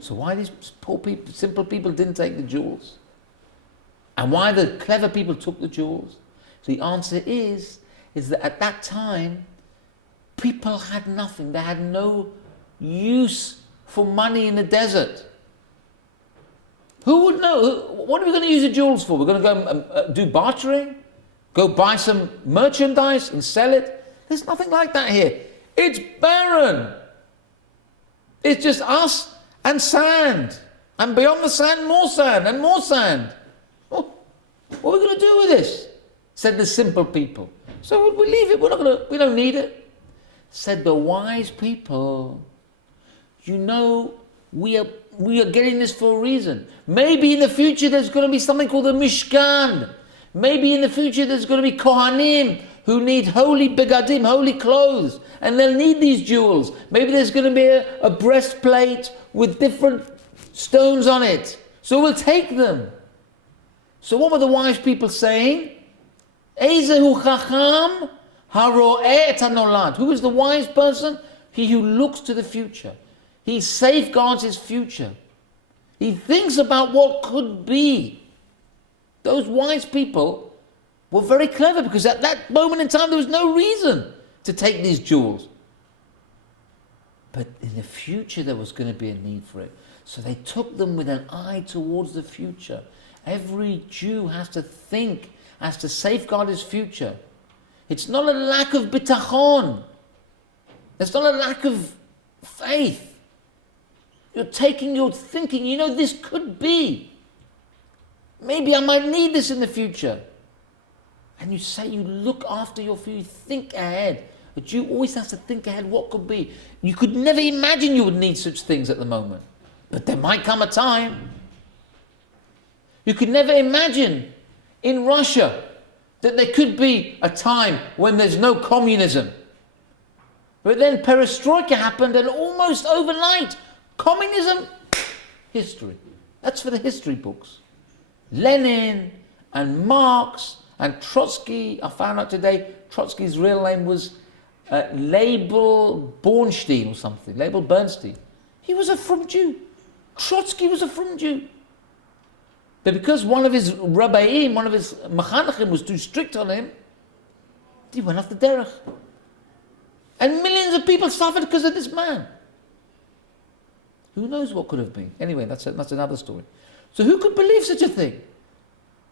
So why these poor people, simple people didn't take the jewels? And why the clever people took the jewels? So the answer is that at that time, people had nothing. They had no use for money in the desert. Who would know? What are we going to use the jewels for? We're going to go do bartering? Go buy some merchandise and sell it? There's nothing like that here. It's barren. It's just us and sand. And beyond the sand, more sand and more sand. What are we going to do with this? Said the simple people. So we leave it. We don't need it. Said the wise people. You know, we are getting this for a reason. Maybe in the future there's going to be something called the Mishkan. Maybe in the future there's going to be Kohanim who need holy begadim, holy clothes, and they'll need these jewels. Maybe there's going to be a breastplate with different stones on it. So we'll take them. So what were the wise people saying? Ezehu chacham haro'eh et hanolad. Who is the wise person? He who looks to the future. He safeguards his future. He thinks about what could be. Those wise people were very clever because at that moment in time there was no reason to take these jewels. But in the future there was going to be a need for it. So they took them with an eye towards the future. Every Jew has to think, has to safeguard his future. It's not a lack of bitachon. It's not a lack of faith. You're thinking, this could be. Maybe I might need this in the future. And you look after your future, you think ahead. A Jew always has to think ahead what could be. You could never imagine you would need such things at the moment. But there might come a time. You could never imagine in Russia that there could be a time when there's no communism. But then perestroika happened and almost overnight, communism, history. That's for the history books. Lenin and Marx and Trotsky, I found out today, Trotsky's real name was Label Bornstein or something, Label Bernstein. He was a frum Jew. Trotsky was a frum Jew. But because one of his rabbaim, one of his machanachim was too strict on him, he went off the derech. And millions of people suffered because of this man. Who knows what could have been? Anyway, that's another story. So who could believe such a thing?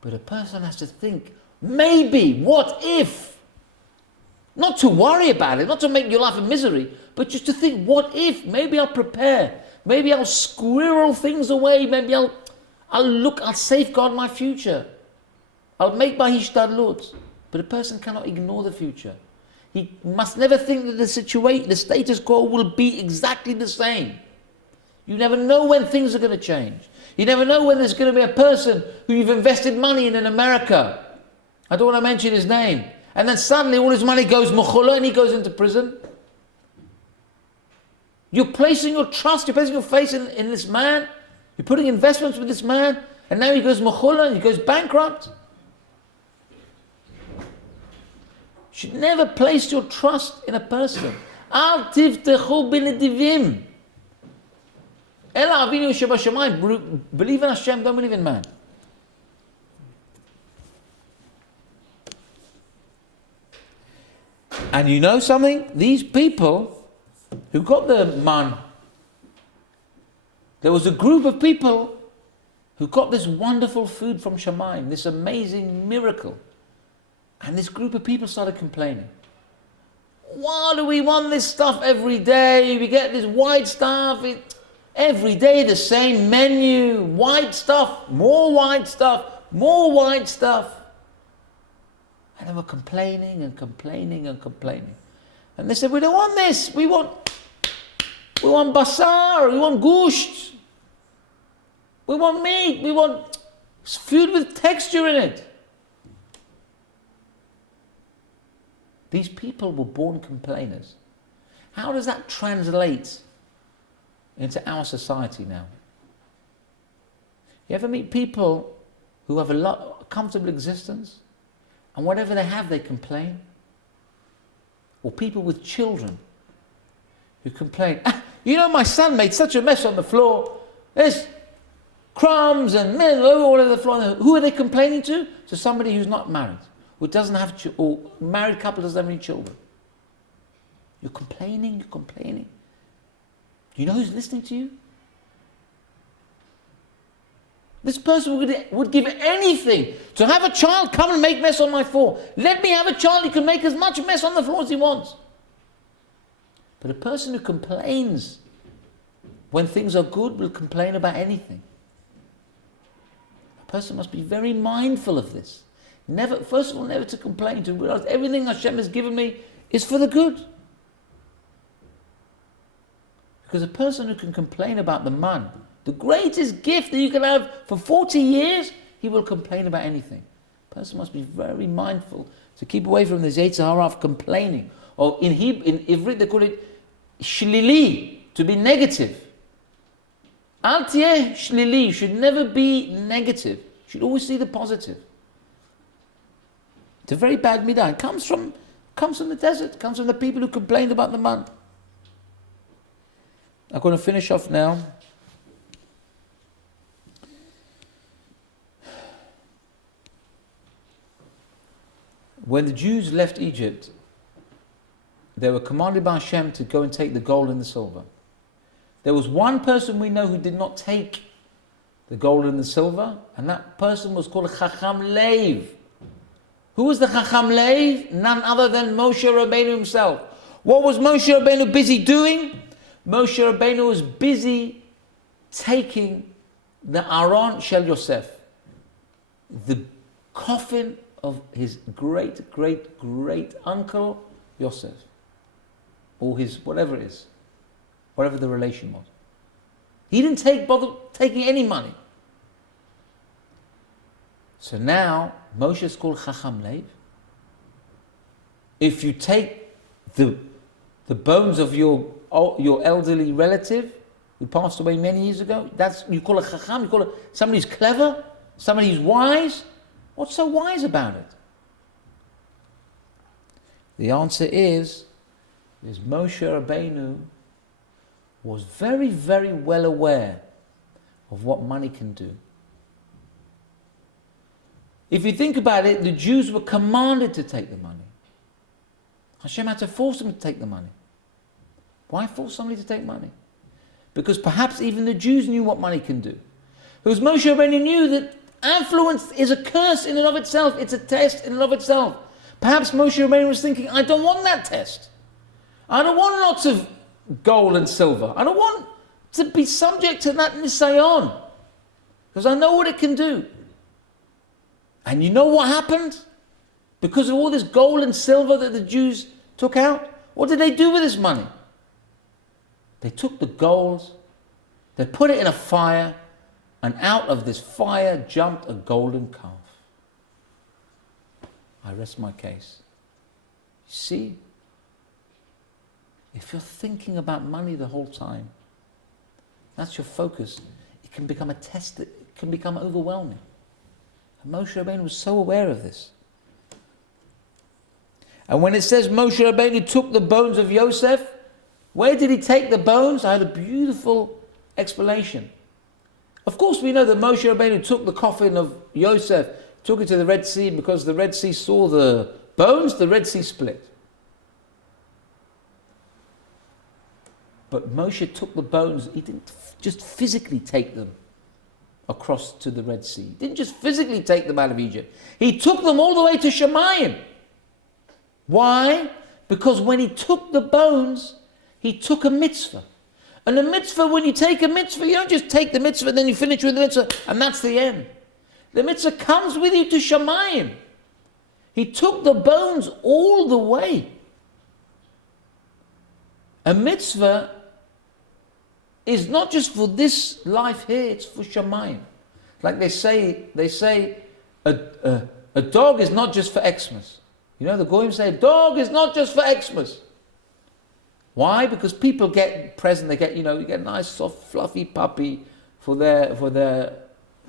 But a person has to think, maybe, what if? Not to worry about it, not to make your life a misery, but just to think, what if? Maybe I'll prepare. Maybe I'll squirrel things away. Maybe I'll safeguard my future. I'll make my hishtadlut. But a person cannot ignore the future. He must never think that the status quo will be exactly the same. You never know when things are going to change. You never know when there's going to be a person who you've invested money in America. I don't want to mention his name. And then suddenly all his money goes mechula and he goes into prison. You're placing your trust, you're placing your faith in this man. You're putting investments with this man. And now he goes mechula and he goes bankrupt. You should never place your trust in a person. Al tivtechu b'nedivim. Ela avinu shebashamayim. Believe in Hashem, don't believe in man. And you know something? These people who got the man, there was a group of people who got this wonderful food from Shamayim, this amazing miracle. And this group of people started complaining. Why do we want this stuff every day? We get this white stuff. Every day the same menu. White stuff, more white stuff, more white stuff. And they were complaining and complaining and complaining. And they said, we don't want this. We want basar. We want gusht. We want meat. We want food with texture in it. These people were born complainers. How does that translate into our society now? You ever meet people who have a comfortable existence and whatever they have they complain? Or people with children who complain, my son made such a mess on the floor. There's crumbs and milk all over the floor. Who are they complaining to? To somebody who's not married. Who doesn't have, or married couple doesn't have any children. You're complaining. Do you know who's listening to you? This person would give anything to have a child come and make mess on my floor. Let me have a child, he can make as much mess on the floor as he wants. But a person who complains when things are good will complain about anything. A person must be very mindful of this. First of all, never to complain, to realize everything Hashem has given me is for the good. Because a person who can complain about the man, the greatest gift that you can have for 40 years, he will complain about anything. A person must be very mindful to keep away from this Yetzer Hara of complaining. Or in Ivrit they call it shlili, to be negative. Al tieh shlili, you should never be negative. You should always see the positive. It's a very bad midah. It comes from the desert. It comes from the people who complained about the man. I'm going to finish off now. When the Jews left Egypt, they were commanded by Hashem to go and take the gold and the silver. There was one person we know who did not take the gold and the silver, and that person was called Chacham Lev. Who was the Chacham Lev? None other than Moshe Rabbeinu himself. What was Moshe Rabbeinu busy doing? Moshe Rabbeinu was busy taking the Aron Shel Yosef, the coffin of his great, great, great uncle Yosef, or his whatever it is, whatever the relation was. He didn't bother taking any money. So now Moshe is called Chacham Lev. If you take the bones of your elderly relative who passed away many years ago, you call it Chacham, you call it somebody who's clever, somebody who's wise. What's so wise about it? The answer is Moshe Rabbeinu was very, very well aware of what money can do. If you think about it, the Jews were commanded to take the money. Hashem had to force them to take the money. Why force somebody to take money? Because perhaps even the Jews knew what money can do. Because Moshe Rabbeinu knew that affluence is a curse in and of itself. It's a test in and of itself. Perhaps Moshe Rabbeinu was thinking, I don't want that test. I don't want lots of gold and silver. I don't want to be subject to that nisayon. Because I know what it can do. And you know what happened? Because of all this gold and silver that the Jews took out, what did they do with this money? They took the gold, they put it in a fire, and out of this fire jumped a golden calf. I rest my case. You see, if you're thinking about money the whole time, that's your focus, it can become a test that can become overwhelming. And Moshe Rabbeinu was so aware of this. And when it says Moshe Rabbeinu took the bones of Yosef, where did he take the bones? I had a beautiful explanation. Of course, we know that Moshe Rabbeinu took the coffin of Yosef, took it to the Red Sea, because the Red Sea saw the bones, the Red Sea split. But Moshe took the bones, he didn't just physically take them across to the Red Sea. He didn't just physically take them out of Egypt. He took them all the way to Shemayim. Why? Because when he took the bones, he took a mitzvah. And a mitzvah, when you take a mitzvah, you don't just take the mitzvah and then you finish with the mitzvah and that's the end. The mitzvah comes with you to Shemayim. He took the bones all the way. A mitzvah is not just for this life here, it's for Shemayim. Like they say a dog is not just for Xmas. You know, the Goyim say, a dog is not just for Xmas. Why? Because people get present, you get a nice, soft, fluffy puppy for their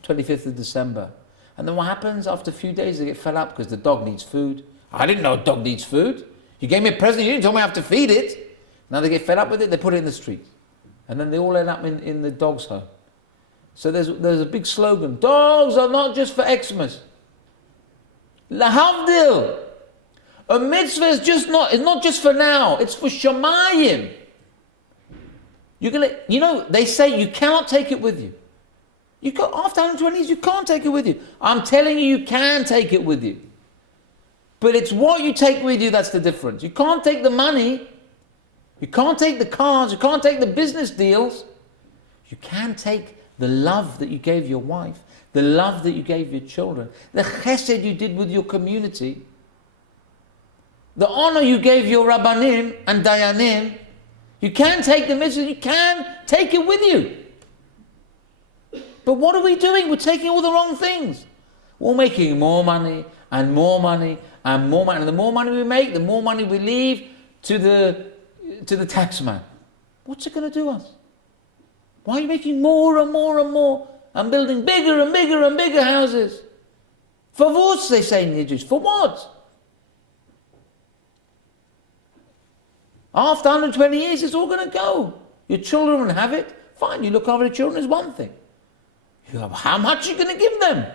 25th of December. And then what happens? After a few days, they get fed up because the dog needs food. I didn't know a dog needs food. You gave me a present, you didn't tell me I have to feed it. Now they get fed up with it, they put it in the street. And then they all end up in the dog's home. So there's a big slogan, dogs are not just for Xmas. Lahavdil. A mitzvah is not just for now, it's for Shemayim. They say you cannot take it with you. After 120 years, you can't take it with you. I'm telling you, you can take it with you. But it's what you take with you that's the difference. You can't take the money, you can't take the cars, you can't take the business deals. You can take the love that you gave your wife, the love that you gave your children, the chesed you did with your community, the honor you gave your rabbanim and dayanim. You can take the mitzvah, you can take it with you. But what are we doing? We're taking all the wrong things. We're making more money and more money and more money. And the more money we make, the more money we leave to the tax man. What's it going to do us? Why are you making more and more and more and building bigger and bigger and bigger houses? For what, they say in Yiddish? For what? After 120 years, it's all going to go. Your children will have it. Fine, you look after the children is one thing. How much are you going to give them?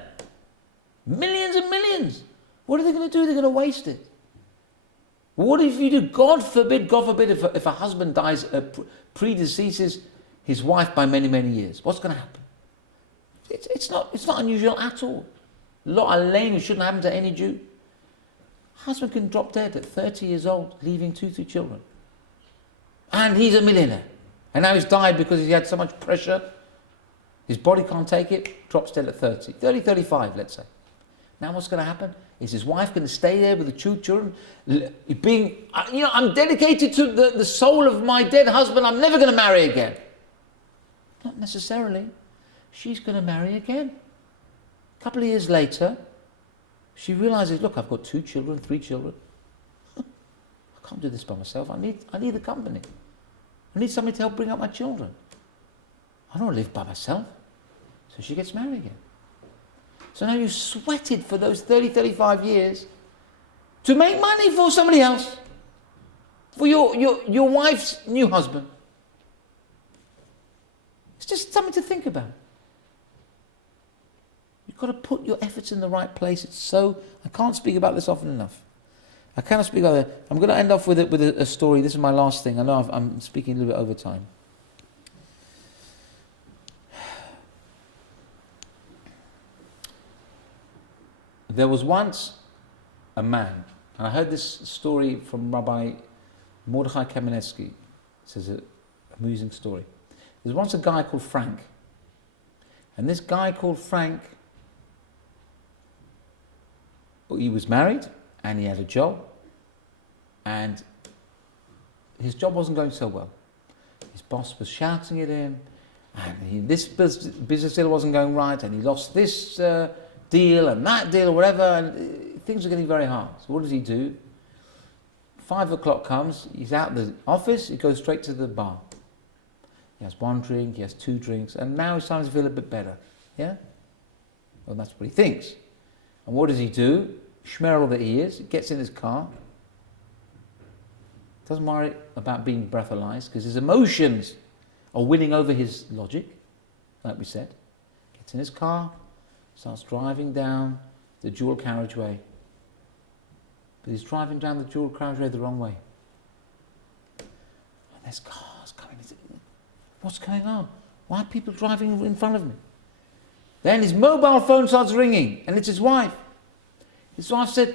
Millions and millions. What are they going to do? They're going to waste it. What if you do, God forbid, if a husband dies, predeceases his wife by many, many years? What's going to happen? It's not unusual at all. Lot Aleinu shouldn't happen to any Jew. Husband can drop dead at 30 years old, leaving 2-3 children. And he's a millionaire. And now he's died because he had so much pressure. His body can't take it, drops dead at 30, 35, let's say. Now what's going to happen? Is his wife going to stay there with the 2 children? I'm dedicated to the soul of my dead husband. I'm never going to marry again. Not necessarily. She's going to marry again. A couple of years later, she realizes, look, I've got 2 children, 3 children. I can't do this by myself. I need the company. I need somebody to help bring up my children. I don't want to live by myself. So she gets married again. So now you sweated for those 30, 35 years to make money for somebody else. For your wife's new husband. It's just something to think about. You've got to put your efforts in the right place. I can't speak about this often enough. I cannot speak about it. I'm going to end off with a story. This is my last thing. I know I'm speaking a little bit over time. There was once a man, and I heard this story from Rabbi Mordechai Kamenetsky. This is an amusing story. There was once a guy called Frank. And this guy called Frank, he was married and he had a job, and his job wasn't going so well. His boss was shouting at him, and this business deal wasn't going right, and he lost this deal and that deal or whatever, and things are getting very hard. So what does he do? 5 o'clock comes, he's out of the office, he goes straight to the bar. He has 1 drink, he has 2 drinks, and now he's starting to feel a bit better. Yeah? Well, that's what he thinks. And what does he do? Schmerel that he is, he gets in his car. Doesn't worry about being breathalyzed because his emotions are winning over his logic, like we said. Gets in his car, starts driving down the dual carriageway. But he's driving down the dual carriageway the wrong way. And there's cars coming. What's going on? Why are people driving in front of me? Then his mobile phone starts ringing, and it's his wife. His wife said,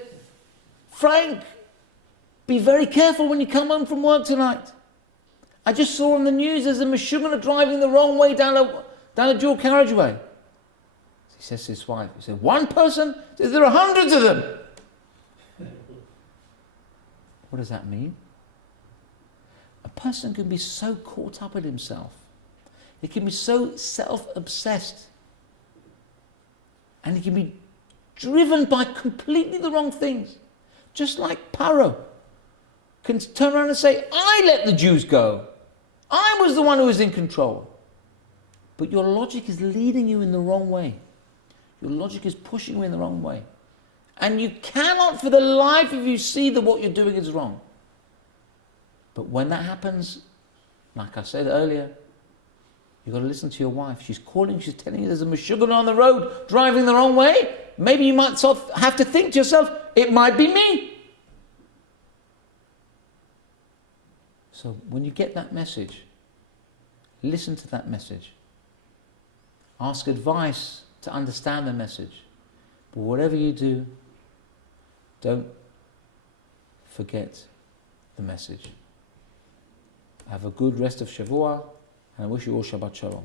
Frank, be very careful when you come home from work tonight. I just saw on the news there's a Meshugana driving the wrong way down a dual carriageway. He says to his wife, he said, 1 person? He says, there are hundreds of them. What does that mean? A person can be so caught up in himself. He can be so self-obsessed. And he can be driven by completely the wrong things. Just like Paro can turn around and say, I let the Jews go. I was the one who was in control. But your logic is leading you in the wrong way. Your logic is pushing you in the wrong way. And you cannot for the life of you see that what you're doing is wrong. But when that happens, like I said earlier, you've got to listen to your wife. She's calling, she's telling you there's a Meshuggah on the road driving the wrong way. Maybe you might sort of have to think to yourself, it might be me. So when you get that message, listen to that message. Ask advice to understand the message. But whatever you do, don't forget the message. Have a good rest of Shavua, and I wish you all Shabbat Shalom.